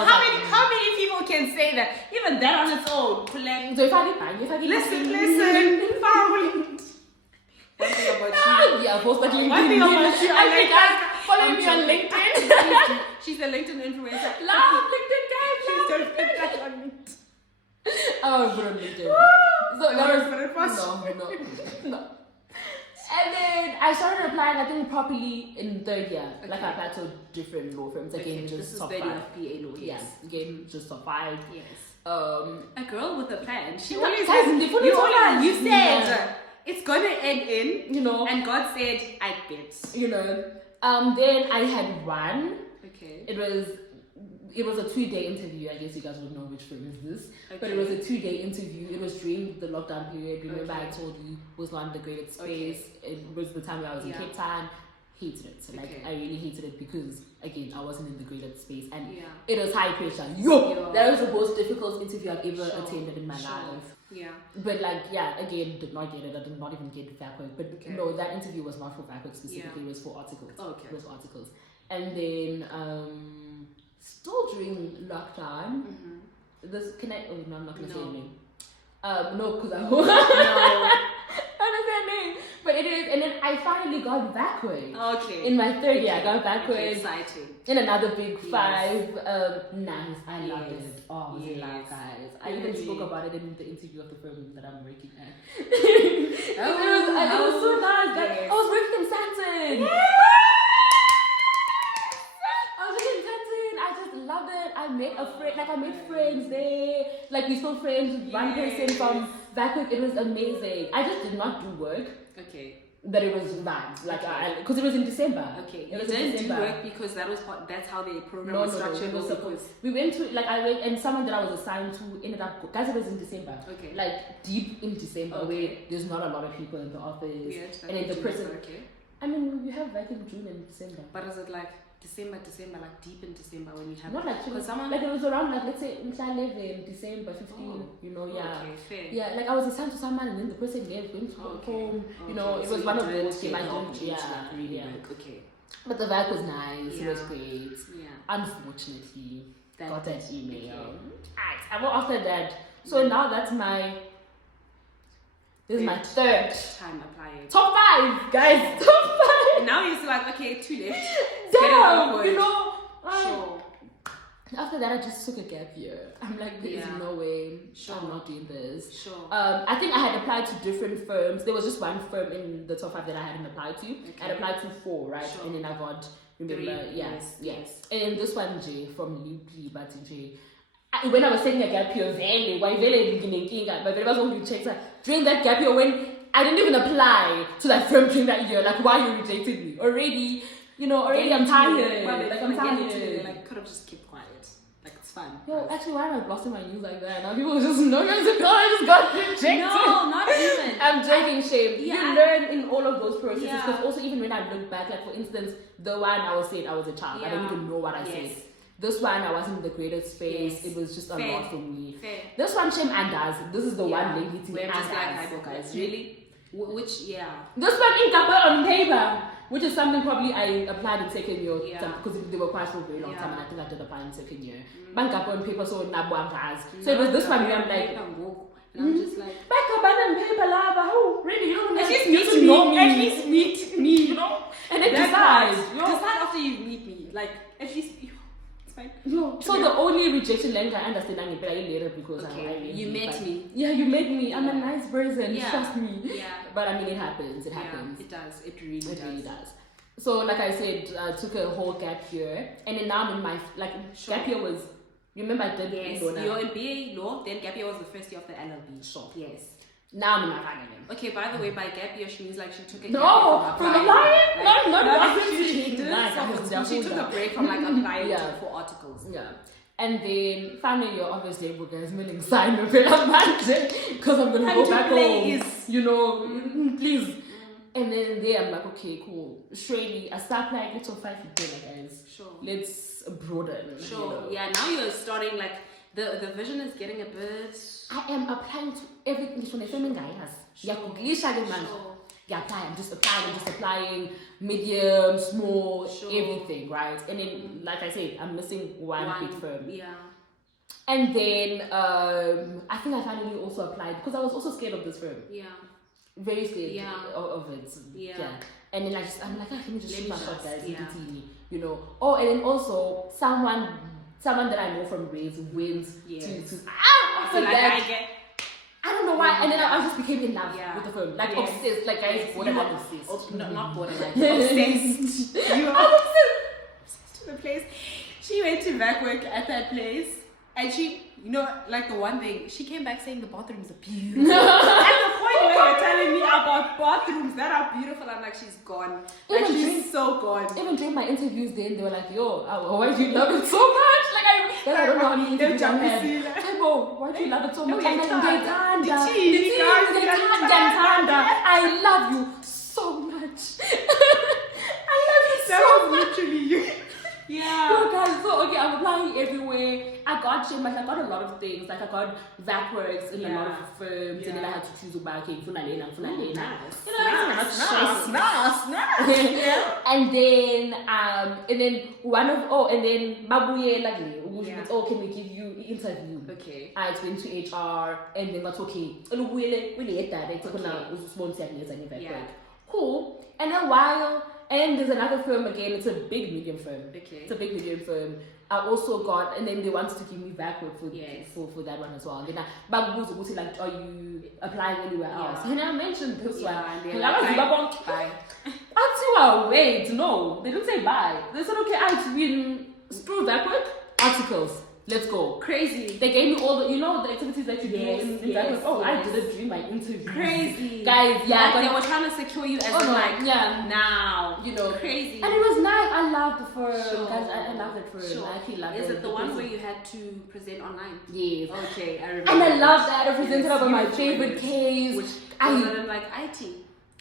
was happy. How many people can say that? Even that on its own. Like, So if I get listen. One thing about you. Yeah, post that LinkedIn. One thing about you, I like that. Follow me on LinkedIn. She's a LinkedIn influencer. Love LinkedIn, guys. She's love gonna put that on LinkedIn. Oh, put on LinkedIn. So I that was was gonna post. no. And then I started applying, I think, properly in third year. Like I applied to different law firms again, Okay, just this is top very 5. of PA law. Yes, again, just top 5. Yes. A girl with a plan. She Yeah, always guys, has, they fully you told us. always, you said Yeah. it's gonna end in, you know, and God said, I bet. you know. Then I had one. Okay. It was a 2-day interview. I guess you guys would know which firm is this. Okay. But it was a 2-day interview. It was during the lockdown period. Remember, Okay. I told you was not in the graded space. It was the time where I was in Yeah. Cape Town. Hated it. So, like, Okay. I really hated it because, again, I wasn't in the graded space. And Yeah. it was high pressure. Yo. That was the most difficult interview I've ever Sure. attended in my Sure. life. Yeah. But like, yeah, again, did not get it. I did not even get VACWORK. But Okay. no, that interview was not for VACWORK specifically. Yeah. It was for articles. Okay. It was for articles. And then, still during lockdown, Mm-hmm. this can I? Oh no, I'm not gonna say No. her name. No, because I No. I don't say her name. But it is, and then I finally got VACWORK. Okay. In my third year, I got Okay, VACWORK. exciting. In another big Yes. 5. Nice. I loved Yes. it. Oh, I was in love, Yes. guys. I even Really? spoke about it in the interview of the firm that I'm working at. Oh, it was so nice. Guys. yes. I was working in Santon. I was working in Santon. I just loved it. I met a friend. Like I made friends there. Like we still friends with one person from VACWORK. It was amazing. I just did not do work. Okay. But it was vibes. Like because it was in December. Okay. It You was in didn't do December. work because that was that's how the program No, was no, no. structured. It was or supposed. because- We went to like I went and someone that I was assigned to ended up. Guys, it was in December. Okay. Like deep in December, Okay. where there's not a lot of people in the office, Weird. and then the person. Okay. I mean, you have like in June and December. But is it like December, like deep in December when you have... Not like, because someone... like it was around like, let's say, 11, December 15, you know, yeah. Okay, fair. Yeah, like I was assigned to someone and then the person went home, you know, it was one of those, Okay. But the vibe was nice, it was great. Yeah. Unfortunately, got that email. Okay. And after that, so now that's this is my third time applying. Top 5, guys. Top 5. And now you're still like, okay, 2 left. Damn, you know. Sure. After that, I just took a gap year. I'm like, there's no way I'm not doing this. Sure. I think I had applied to different firms. There was just one firm in the top 5 that I hadn't applied to. Okay. I'd applied to 4, right? Sure. And then I got, remember, 3. Yes. And this one, J, from Lipi, but J. When I was taking a gap year, during that gap year, when I didn't even apply to that firm during that year, like, why you rejected me? Already I'm tired. Like, I'm tired. Like, could have just kept quiet. Like, it's fun. Yo, actually, why am I blasting my news like that? Now people just know as a girl, I just got rejected. No, not even. I'm joking, shame. Yeah. You learn in all of those processes. Yeah. Because also, even when I look back, like, for instance, the one I was saying I was a child. I don't even know what I said. This one, I wasn't in the greatest space. Yes. It was just a lot for me. Fair. This one, shame and does. This is the one lady team. We're just like, hi, guys. Really? Which, This one in on paper, which is something probably I applied in second year because they were quite for a very long time, and I think I did apply in second year. Bank up on paper, so so it was this one where I'm like, and I'm just like, back up on paper, lava. Oh, really? You don't at least meet me, you know? And then decide after you meet me. Like, at least it's fine. No. So the only rejection language I understand later because you met me. Yeah, you met me. I'm a nice person. Yeah. Trust me. Yeah. But I mean, it happens. It happens. It does. It really does. So, like I said, I took a whole gap year, and then now I'm in my gap year was. Remember, I did You're in BA law. Then gap year was the first year of the LLB. Sure. Yes. Now I'm in my final year. Okay, by the way, by gap year, she means like she took a gap No, from applying? Not she took a break from like applying for articles. Yeah. And then finally, you're obviously able guys willing sign me because I'm gonna go back home. You know, please. And then there I'm like, okay, cool. Surely I start like little 5 guys. Sure. Let's broaden. Sure. You know. Yeah. Now you're starting like the vision is getting a bit. I am applying to everything. I'm just applying, medium, small, everything, right? And then, like I said, I'm missing one big firm. Yeah. And then, I think I finally also applied because I was also scared of this firm. Yeah. Very scared of it. Yeah. And then I'm like, let me just shoot my shot, guys. Yeah. You know. Oh, and then also someone that I know from Raise went to I don't know why, and then I just became in love with the film, like obsessed, like guys, borderline obsessed. Not borderline, obsessed. You are obsessed to the place. She went to back work at that place, and she, you know, like the one thing, she came back saying the bathrooms are beautiful. At the point where you're telling me about bathrooms that are beautiful, I'm like, she's gone. Like, she's so gone. Even during my interviews, then they were like, yo, why do you love it so much? Like, I don't know how many interviews I had. Why do you love it so much? I love you so much. I love you so much. Literally you. Yeah. No, guys, so okay, I'm applying everywhere. I got a lot of things. Like I got backwards in a lot of firms, and then I had to choose about okay, Funalena. And then Babuye like can we give you an interview? Okay. I went to HR and then that's okay. Cool. And a while, and there's another firm again. It's a big medium firm. Okay. It's a big medium firm. I also got, and then they wanted to give me backward for that one as well. And then like, are you applying anywhere else? And I mentioned this one. And bye. Wait, no, they didn't say bye. They said okay, I've been screw backward articles. Let's go. Crazy. They gave me all the, the activities that you do in backward. I did it during my interview. Crazy. Guys, they were trying to secure you as now. Crazy. And it was nice. I loved the firm. Guys, I love it firm. Sure. I actually love it. Is it the one where you had to present online? Yes. Okay, I remember. And I love that. I presented about my favorite case. Which I was in like IT.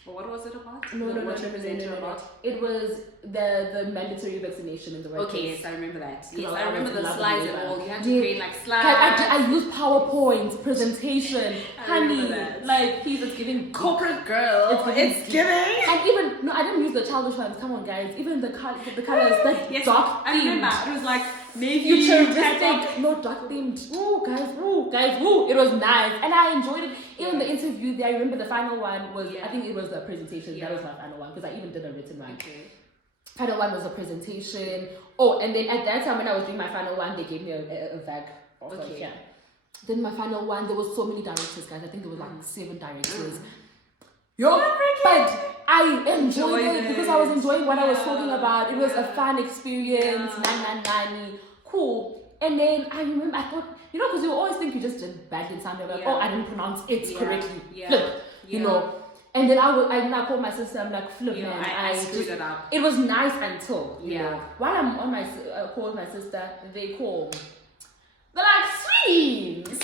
What was it about? No. About? It was the mandatory vaccination in the workplace. Okay, yes, I remember that. Yes, No, I remember the slides and all. You had to create like I slides. used PowerPoint presentation. I remember Honey, that. like please, it's giving Corporate girl. It's giving. And even I didn't use the childish ones. Come on, guys. Even the colors, that Yes, dark. I remember. It was like maybe futuristic, no dark themed. Ooh, guys, it was nice, and I enjoyed it. Even the interview there, I remember the final one was. I think it was the presentation. That was my final one because I even did a written one. Okay. Final one was a presentation. Oh, and then at that time when I was doing my final one, they gave me a bag. Okay. Yeah. Then my final one, there was so many directors, guys. I think there was like 7 directors. Yo, but I enjoyed it because I was enjoying what I was talking about. It was a fun experience. Cool. And then I remember, I thought, because you always think you just did badly in something. Like, I didn't pronounce it correctly. Flip, you know. And then I called my sister. I'm like, flip, man. I screwed it up. It was nice until, you know. While I'm on my call with my sister, they call. They're like, sweetie. They're like,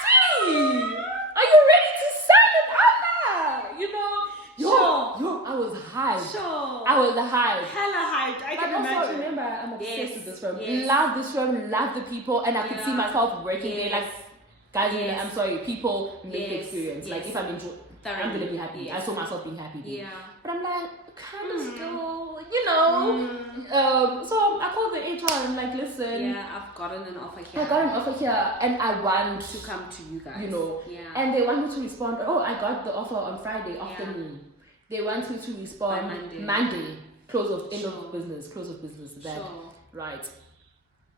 sweetie. Are you ready to sign it up? Yo, I was hyped. Sure. I was hyped. Hella hyped. I can also imagine. Remember, I'm obsessed with this firm. Yes. Love this firm, love the people, and I could see myself working there. Like, guys, I'm sorry, people make the experience. Like, if I'm I'm gonna be happy. Yes. I saw myself being happy. Yeah. But I'm like, kind of still, so I called the HR and I'm like, listen. Yeah, I've gotten an offer here. I got an offer here and I want to come to you guys. Yeah. And they want me to respond. Oh, I got the offer on Friday afternoon. They want me to respond Monday. Close of business. That, right.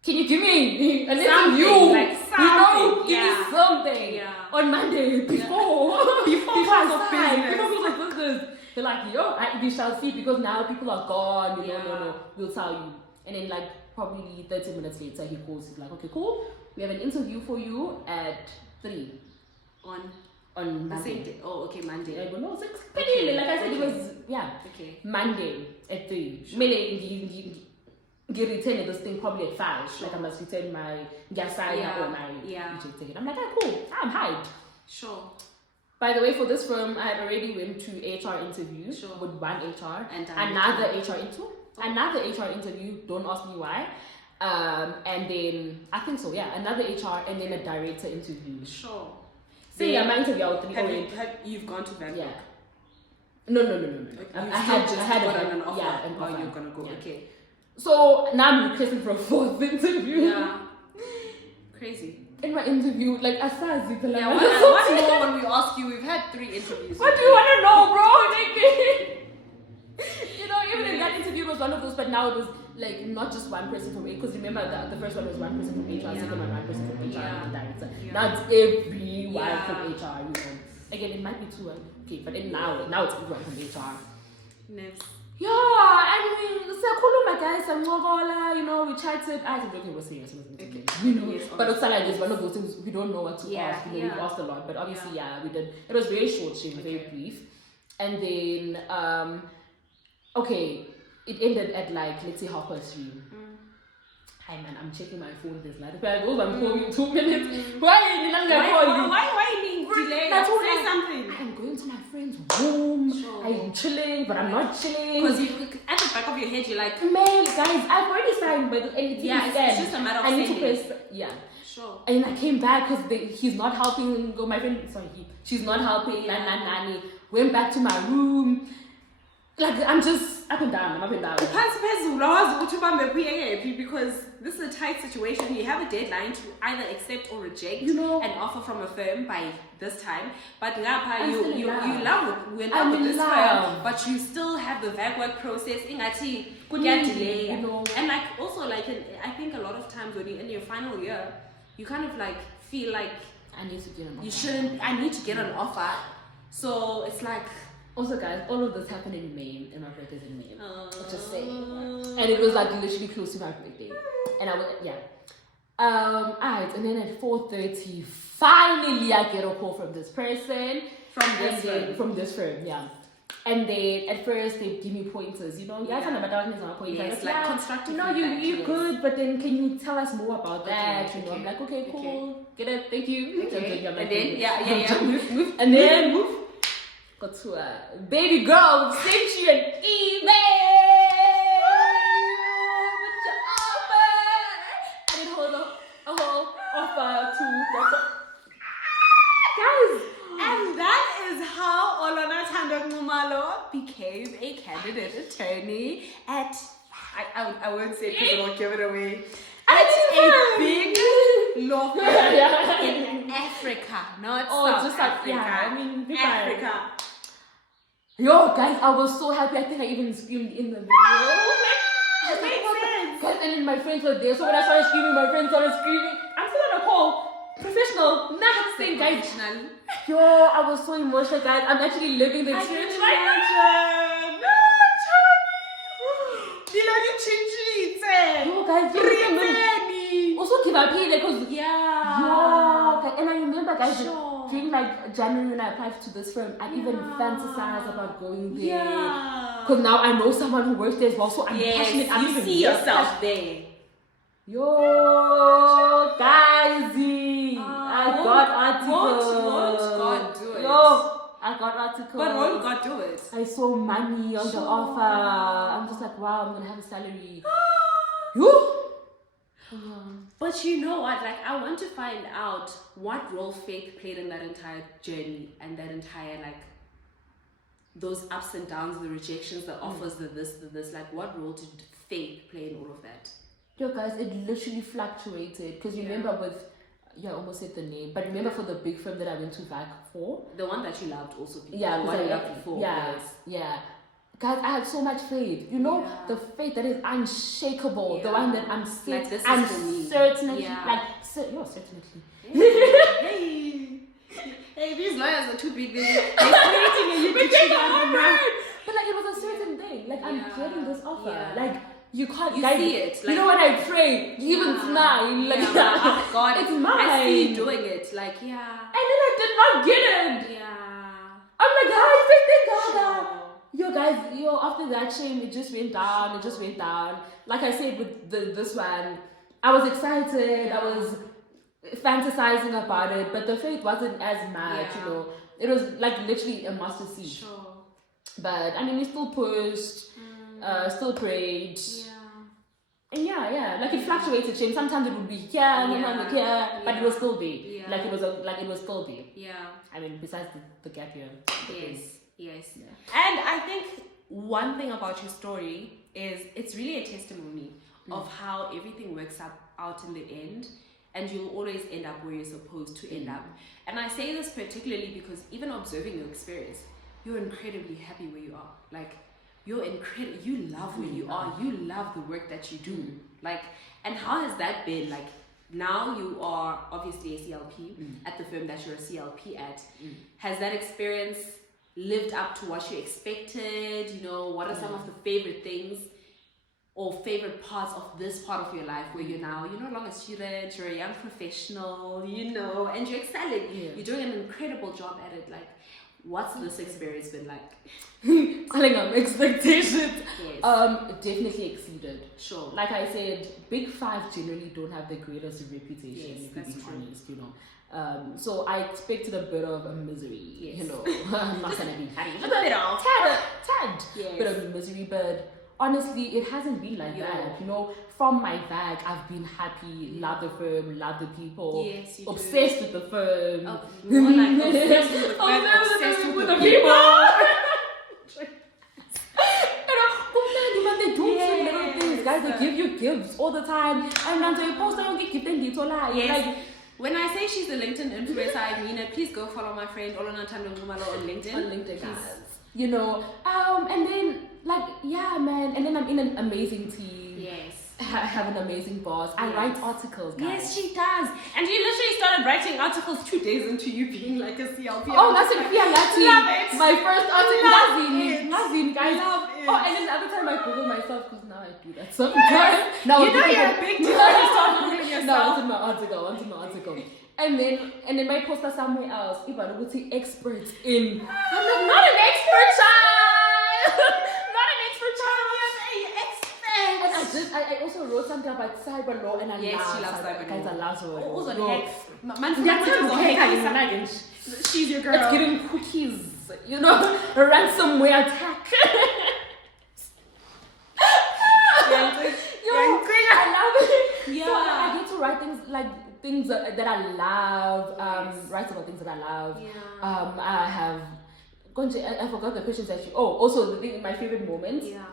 Can you give me an interview? Like something. Give me something on Monday before I sign. Before business. They're like, we shall see because now people are gone. No, we'll tell you. And then like probably 30 minutes later, he calls. He's like, okay, cool. We have an interview for you at 3 on Monday. Same day. Oh, okay, Monday. I don't know, 6. Okay. Like I said, it was Monday at 3. Sure. Get return this thing probably at 5. Sure. Like I must return my gas sign or my EJ ticket. I'm like, cool. I'm hyped. Sure. By the way, for this firm, I had already went to HR interviews with one HR and another HR interview. Don't ask me why. And then I think so. Yeah, another HR and then a director interview. Sure. So my interview. You've gone to Bangkok? Yeah. No. I had an offer. Yeah, an offer. You're gonna go. Yeah. Okay. So now I'm requesting for a 4th interview. Yeah. Crazy. In my interview, like Asazi, what more when we ask you? We've had 3 interviews. What do you want to know, bro? Like, even in that interview was one of those, but now it was like not just one person from HR. Because remember, the first one was one person from HR, second one person from HR, and the director. Now it's everyone from HR. Again, it might be 2, okay, but now it's everyone from HR. Nice. Yeah, and my guys, we chatted. I was joking, we're serious, yes, but it's like it's one of those things we don't know what to ask. We've asked a lot, but obviously, we did. It was very short, very brief, and then it ended at like let's say 3:30. Hi man, I'm checking my phone. There's like I'm calling you 2 minutes. Why you being delayed? Say something. I'm going to my friend's room. Sure. I'm chilling, but I'm not chilling. Because at the back of your head, you're like, man, guys, I've already signed, but anything it's just a matter of I need sending. to press. Yeah. Sure. And I came back because he's not helping. My friend, she's not helping. Nani. Went back to my room. Like I'm just up and down. Because this is a tight situation. You have a deadline to either accept or reject an offer from a firm by this time. But we're love with this firm, but you still have the VAC work process. Delay. And like also like I think a lot of times when you're in your final year, you kind of like feel like I need to get an offer. I need to get an offer. So it's like. Also, guys, all of this happened in May, and my birthday's in May. Just saying. And it was like literally close to my birthday. And I was, alright, and then at 4:30, finally I get a call from this person. From this firm, yeah. And they, at first, they give me pointers, pointers. Like constructive you're good, but then can you tell us more about that? I'm like, okay, cool. Get it, thank you. Okay. And then, move. And then, move. got to baby girl, we've sent you an email with your offer. I didn't hold up a whole offer to the guys. And that is how Olonathando Nxumalo became a candidate attorney at, I won't say it because I won't give it away, at a big law firm in Africa, not South just like Africa. yeah, I mean Africa. Yo, guys, I was so happy. I think I even screamed in the video. It makes sense. Guys, and then my friends were there, so when I started screaming, my friends started screaming. I'm still on a call. Professional, nothing, guys. Yo, I was so emotional, guys. I'm actually living the dream right now. Yo, guys, also give up here because yo, and I remember, guys, during like January when I applied to this firm, I even fantasized about going there. Because now I know someone who works there as well, so I'm passionate. I'm you even see yourself there. Yo, guys, I got articles. Won't God do it? Yo, I got articles. But won't God do it? I saw money on the offer. I'm just like, wow, I'm gonna have a salary. Yo. But you know what? Like, I want to find out what role faith played in that entire journey and that entire, like, those ups and downs, the rejections, the offers, the this. Like, what role did faith play in all of that? Yo, guys, it literally fluctuated. Because remember with, I almost said the name, but remember for the big firm that I went to back for? The one that you loved also. Yeah, the one you loved before. Yeah, yeah. Guys, I had so much faith. You know, the faith that is unshakable. The one that I'm like, this I'm is for me. certainly, Hey, these lawyers are too big. They're creating a YouTube. But like, it was a certain thing. Like, I'm getting this offer. Yeah. Like, you can't You like, see it. Like, you know when I pray, you even smile. Like, God, it's mine. I see you doing it. Like, And then I did not get it. Yeah. I'm like, how is it? Yo, guys, after that shame, it just went down. It just went down. Like I said with this one, I was excited. I was fantasizing about it, but the faith wasn't as much, you know. It was like literally a mustard seed. Sure. But I mean, we still pushed, still prayed. And like it fluctuated. Shame. Sometimes it would be here, and then here, but it was still there. Yeah. Like it was still there. Yeah. I mean, besides the gap year. Yes. And I think one thing about your story is it's really a testimony of how everything works out in the end, and you'll always end up where you're supposed to end up. And I say this particularly because even observing your experience, you're incredibly happy where you are. Like, you're incredible. You love where you are. You love the work that you do. Like, and how has that been? Like, now you are obviously a CLP at the firm that you're a CLP at. Has that experience lived up to what you expected? You know, what are some of the favorite things or favorite parts of this part of your life where you're now, you're no longer a student, you're a young professional, you know, and you're excelling. You're doing an incredible job at it. Like, what's this experience been like? Telling them expectations. Yes. Definitely exceeded. Sure. Like I said, Big Five generally don't have the greatest reputation. Yes, to that's be true. honest, you know. So I expected a bit of a misery, you know. I'm not gonna be happy. Just a bit of tad bit of misery, but honestly, it hasn't been like that. You know, from my bag, I've been happy, love the firm, love the people, Yes, you obsessed with the firm. More like obsessed with the firm, obsessed with the people. They do little things, guys. They give you gifts all the time, and then they post on give them little like. When I say she's a LinkedIn influencer, I mean it. Please go follow my friend Olonathando Nxumalo on LinkedIn. Guys. You know, and then man, and then I'm in an amazing team. Yes. I have an amazing boss. I write articles, guys. Yes, she does. And you literally started writing articles 2 days into you being like a CLP. Oh, that's it. Love it. My first article. Love it, guys. Love it. Oh, and then the other time I Google myself because now I do that sometimes. Now you know you're a big deal. You start Googling yourself. No, onto my article. And then my poster somewhere else. If I would say experts in. I'm like, not an expert child. Not an expert child. You're an expert. And I I also wrote something about cyber law, and I Yes, love she loves cyber law. Guys, I love cyber law. Also, Yo. hex. She's your girl. It's giving cookies, you know, ransomware attack. I love it. Yeah. So I get to write things that I love. Write about things that I love. Yeah. I have gone to. I forgot the questions actually. Oh, also my favorite moments. Yeah.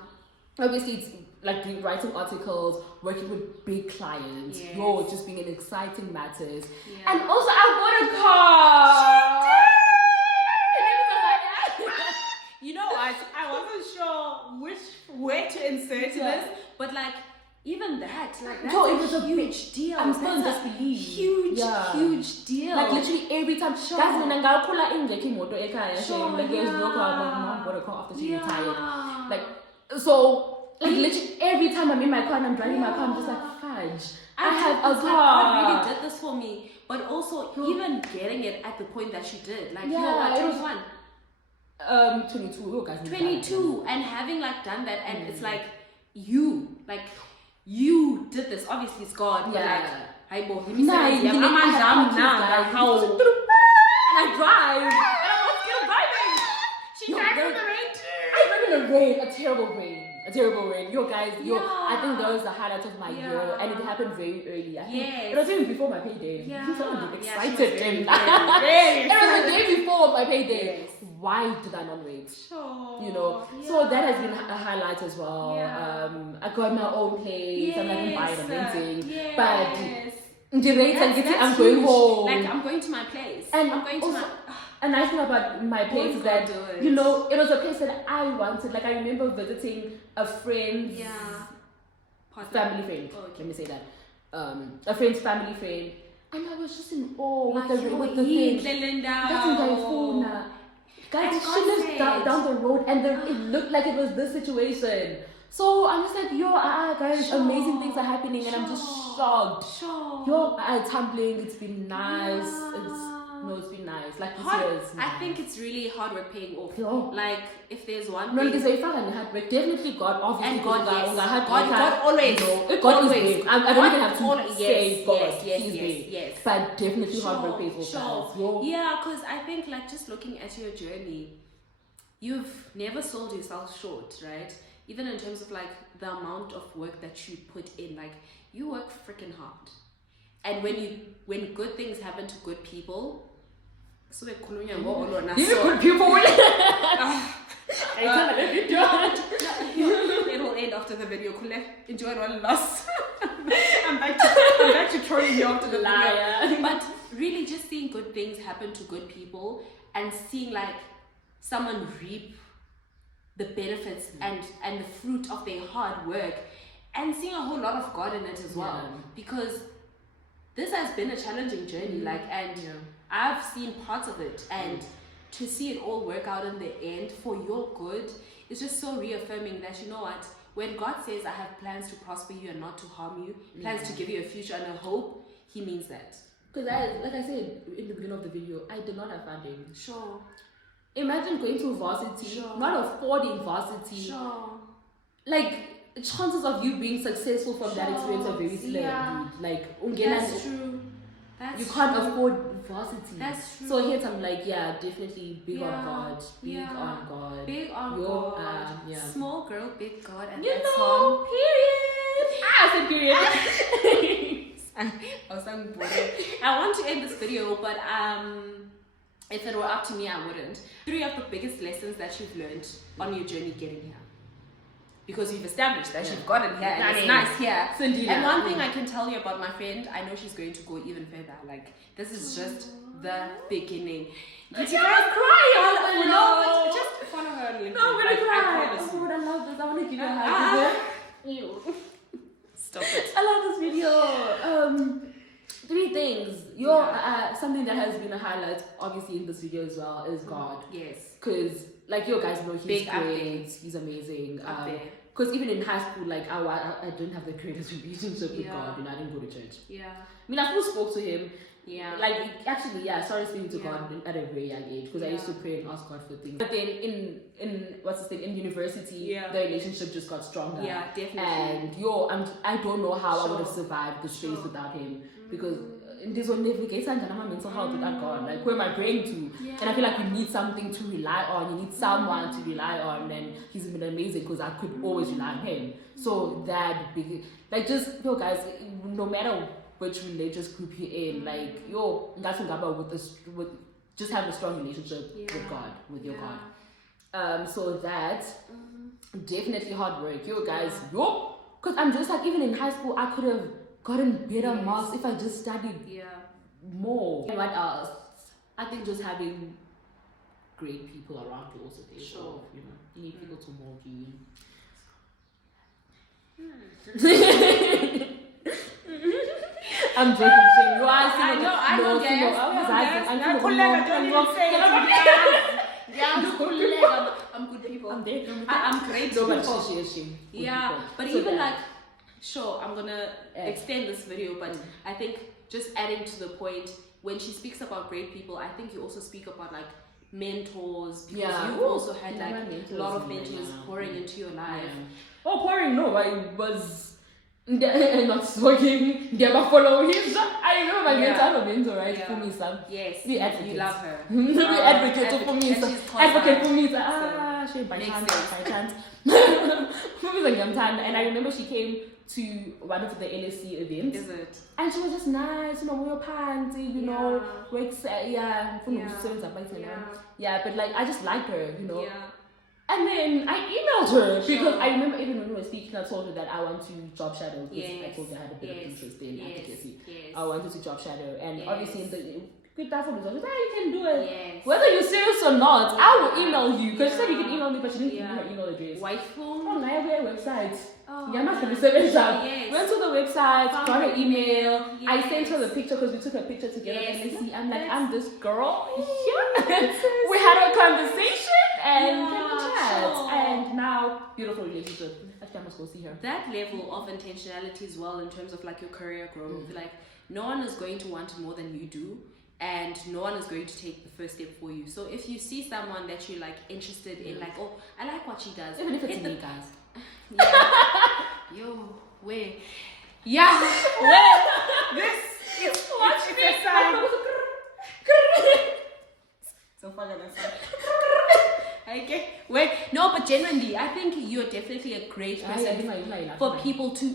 Obviously, it's like writing articles, working with big clients. Yes. Yo, just being in exciting matters. Yeah. And also, I bought a car. You know what? I wasn't sure where to insert this, but like even that, like that's it was a huge deal. I'm still in That's a disbelief. huge deal. Like literally every time. Sure. Guys, when I pull in like motor ekaya, Sure, like there's no car. yeah. My mom bought a car after she Yeah. retired. Like so, like literally every time I'm in my car and I'm driving my car, I'm just like, fudge. I have a car. God really did this for me, but also even getting it at the point that she did, like Yeah, you know what, it was 21. 22. Oh, guys, 22 and having like done that, and it's like you did this. Obviously it's God, but like I bought him. Nah, I'm you know, I have now. guys. How? And I drive. And I'm not scared of driving. She drives in the rain too. I drive in the rain, a terrible rain. Yo, guys, I think that was the highlight of my Yeah. year, and it happened very early. I think Yes. it was even before my payday. Yeah. Someone was Yeah, excited. she was very, It was the day before my payday. Yes. Why did I not wait? Sure. You know, so that has been a highlight as well. Yeah. I got my own place. I'm not even buying anything, but Yes. I'm going huge. home. Like I'm going to my place. And I'm going to also, my. a nice thing about my place is that, do it. you know, it was a place that I wanted. Like, I remember visiting a friend's family friend. Oh, okay. Let me say that. A friend's family friend. And I was just in awe with the thing. thing. That's in Gaifuna. Guys, And she God lives said- down the road, and it looked like it was this situation. So I'm just like, yo, guys, Sure. amazing things are happening, and I'm just shocked. Sure. Yo, tumbling, it's been nice. Yeah. It's been nice. Like this Hard, year is I nice. think it's really hard work paying off. Yo. Like if there's one No, thing. because if I had work, definitely God, obviously, And God, because yes. God always. God Always. is big. I don't even have to always- say yes, God. yes, He's yes, big. yes. But definitely hard work pays off. Sure. Guys. Yo. Yeah, because I think like just looking at your journey, you've never sold yourself short, right? Even in terms of like the amount of work that you put in, like you work freaking hard. And when good things happen to good people, so we're These are good people. It will end after the video. Enjoy one loss. I'm back to trolling you after the video. But really, just seeing good things happen to good people and seeing like someone reap the benefits and the fruit of their hard work, and seeing a whole lot of God in it as well. Yeah. Because this has been a challenging journey, I've seen parts of it, and to see it all work out in the end for your good is just so reaffirming that, you know what, when God says I have plans to prosper you and not to harm you, plans to give you a future and a hope, he means that. Because like I said in the beginning of the video, I did not have funding. Sure. Imagine going to varsity, not affording varsity. Sure. Like, chances of you being successful from that experience are very slim. Yeah. Dude. Like, That's true. You can't afford varsity. That's true. So hence I'm like, definitely big on Yeah. God. Big on God. Big on Yo, God. Small girl, big God. And you that know, song. period. I said period. I want to end this video, but if it were up to me, I wouldn't. 3 of the biggest lessons that you've learned on your journey getting here. Because you've established that you've gotten here and it's nice here. And one thing I can tell you about my friend, I know she's going to go even further. Like, this is just the beginning. Did you guys cry? No, but just follow her on LinkedIn. No, I'm gonna Like, cry. I promise you. Oh, I love this. I want to give you a hug. Ew. Stop it. I love this video. 3 things. Something that has been a highlight, obviously, in this video as well, is God. Yes. Because, like, you guys know, he's Big up great. He's amazing. Up there. Because even in high school, like I didn't have the greatest relationship with God. You know, I didn't go to church. Yeah. I mean, I still spoke to Him. Yeah. Like actually, yeah, I started speaking to God at a very young age because I used to pray and ask God for things. But then in what's the thing, in university, the relationship just got stronger. Yeah, definitely. And I don't know how I would have survived the space without Him because this will never get my mental health without God. Like, where am I praying to? Yeah. And I feel like you need something to rely on. You need someone to rely on, and He's been amazing because I could always rely on Him. So that big, like, just guys, no matter which religious group you're in, like that's with just have a strong relationship with God, with your God. So that definitely hard work, guys, because I'm just like, even in high school I could have gotten better marks if I just studied more. And what else? I think just having great people around you also pays off. You know, you need people to mold you. I'm joking. You are I'm good people. I'm there. I'm great people. Yeah, people. But so even like, sure, I'm gonna extend this video, but I think just adding to the point, when she speaks about great people, I think you also speak about like mentors, because you've also had like a lot of mentors pouring into your life. Oh, pouring? No, I was not smoking. They were following him. I remember my mentor, I have a mentor, right? For me, Sam. Yes, we advocate. You love her. We advocate for me. Advocate for me. She by chance. And I remember she came to one of the LSC events. Is it? And she was just nice, wear your pants, works, but like I just liked her, Yeah. And then I emailed her because I remember even when we were speaking, I told her that I want to job shadow because I told her I had a bit of interest in advocacy. I wanted to job shadow, and obviously in the good that for me, you can do it. Yes. Whether you're serious or not, I will email you because she said you can email me, but she didn't give me her email address. White phone? Oh, now we have a website. Oh, yeah, not for the service job. Yes. Went to the website, got her email. Yes. I sent her the picture because we took a picture together. Yes. And I'm like, I'm this girl. Yeah. We had a conversation and we chat. And now, beautiful relationship. Actually, I must go see her. That level of intentionality as well in terms of like your career growth. Like, no one is going to want more than you do. And no one is going to take the first step for you. So if you see someone that you're like interested in, like, oh, I like what she does. Even if it's me, guys. Yeah. Yo, where? Yeah, where? This is watch it's me. a sign. So far, okay. Wait, no, but genuinely, I think you're definitely a great person for people to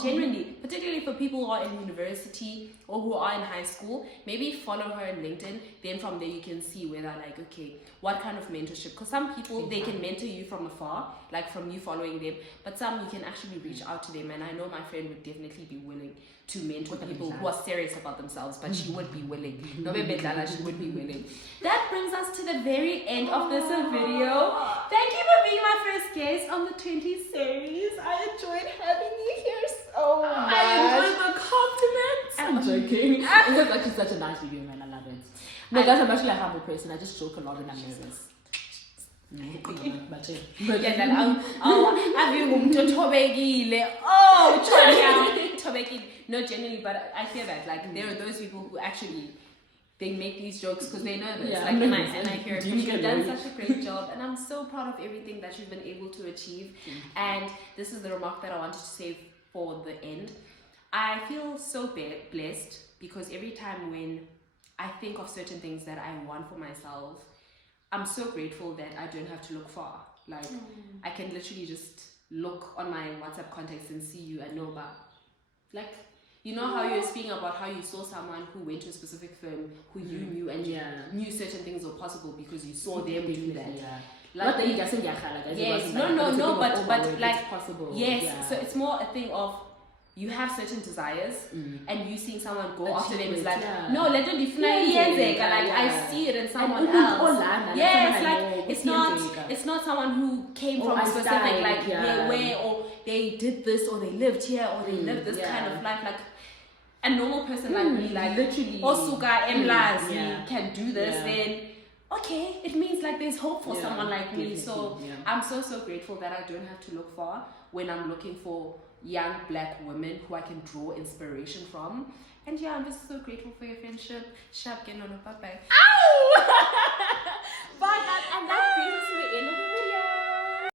genuinely, particularly for people who are in university or who are in high school. Maybe follow her on LinkedIn. Then from there you can see whether like, okay, what kind of mentorship? Because some people they can mentor you from afar, like from you following them, but some you can actually reach out to them. And I know my friend would definitely be willing to mentor people who are serious about themselves, but she would be willing. No, she would be willing. That brings us to the very end of this video. Thank you for being my first guest on the 20s series. I enjoyed having you here so much. I enjoyed the compliments. I'm joking. It was actually such a nice video, man. I love it. No, guys, I'm actually a humble person. I just joke a lot when I'm nervous. No, genuinely, but I hear that like there are those people who actually they make these jokes because they're nervous. And I hear it. You've done such a great job, and I'm so proud of everything that you've been able to achieve. And this is the remark that I wanted to say for the end. I feel so blessed because every time when I think of certain things that I want for myself, I'm so grateful that I don't have to look far. Like I can literally just look on my WhatsApp contacts and see you and know about, like, you know how you're speaking about how you saw someone who went to a specific firm who you knew and you knew certain things were possible because you saw them do that. Like, yes, no, but like possible. Yes, so it's more a thing of you have certain desires and you seeing someone go after them is like no, let them define like I see it in someone else. Yes, like it's not someone who came from a specific like where or they did this or they lived here or they lived this kind of life. Like a normal person like me, like literally Osuka Mlazi can do this, then okay, it means like there's hope for someone like me. So I'm so grateful that I don't have to look far. when I'm looking for young black women who I can draw inspiration from. And yeah, I'm just so grateful for your friendship. Sharp, get on, bye bye. Ow!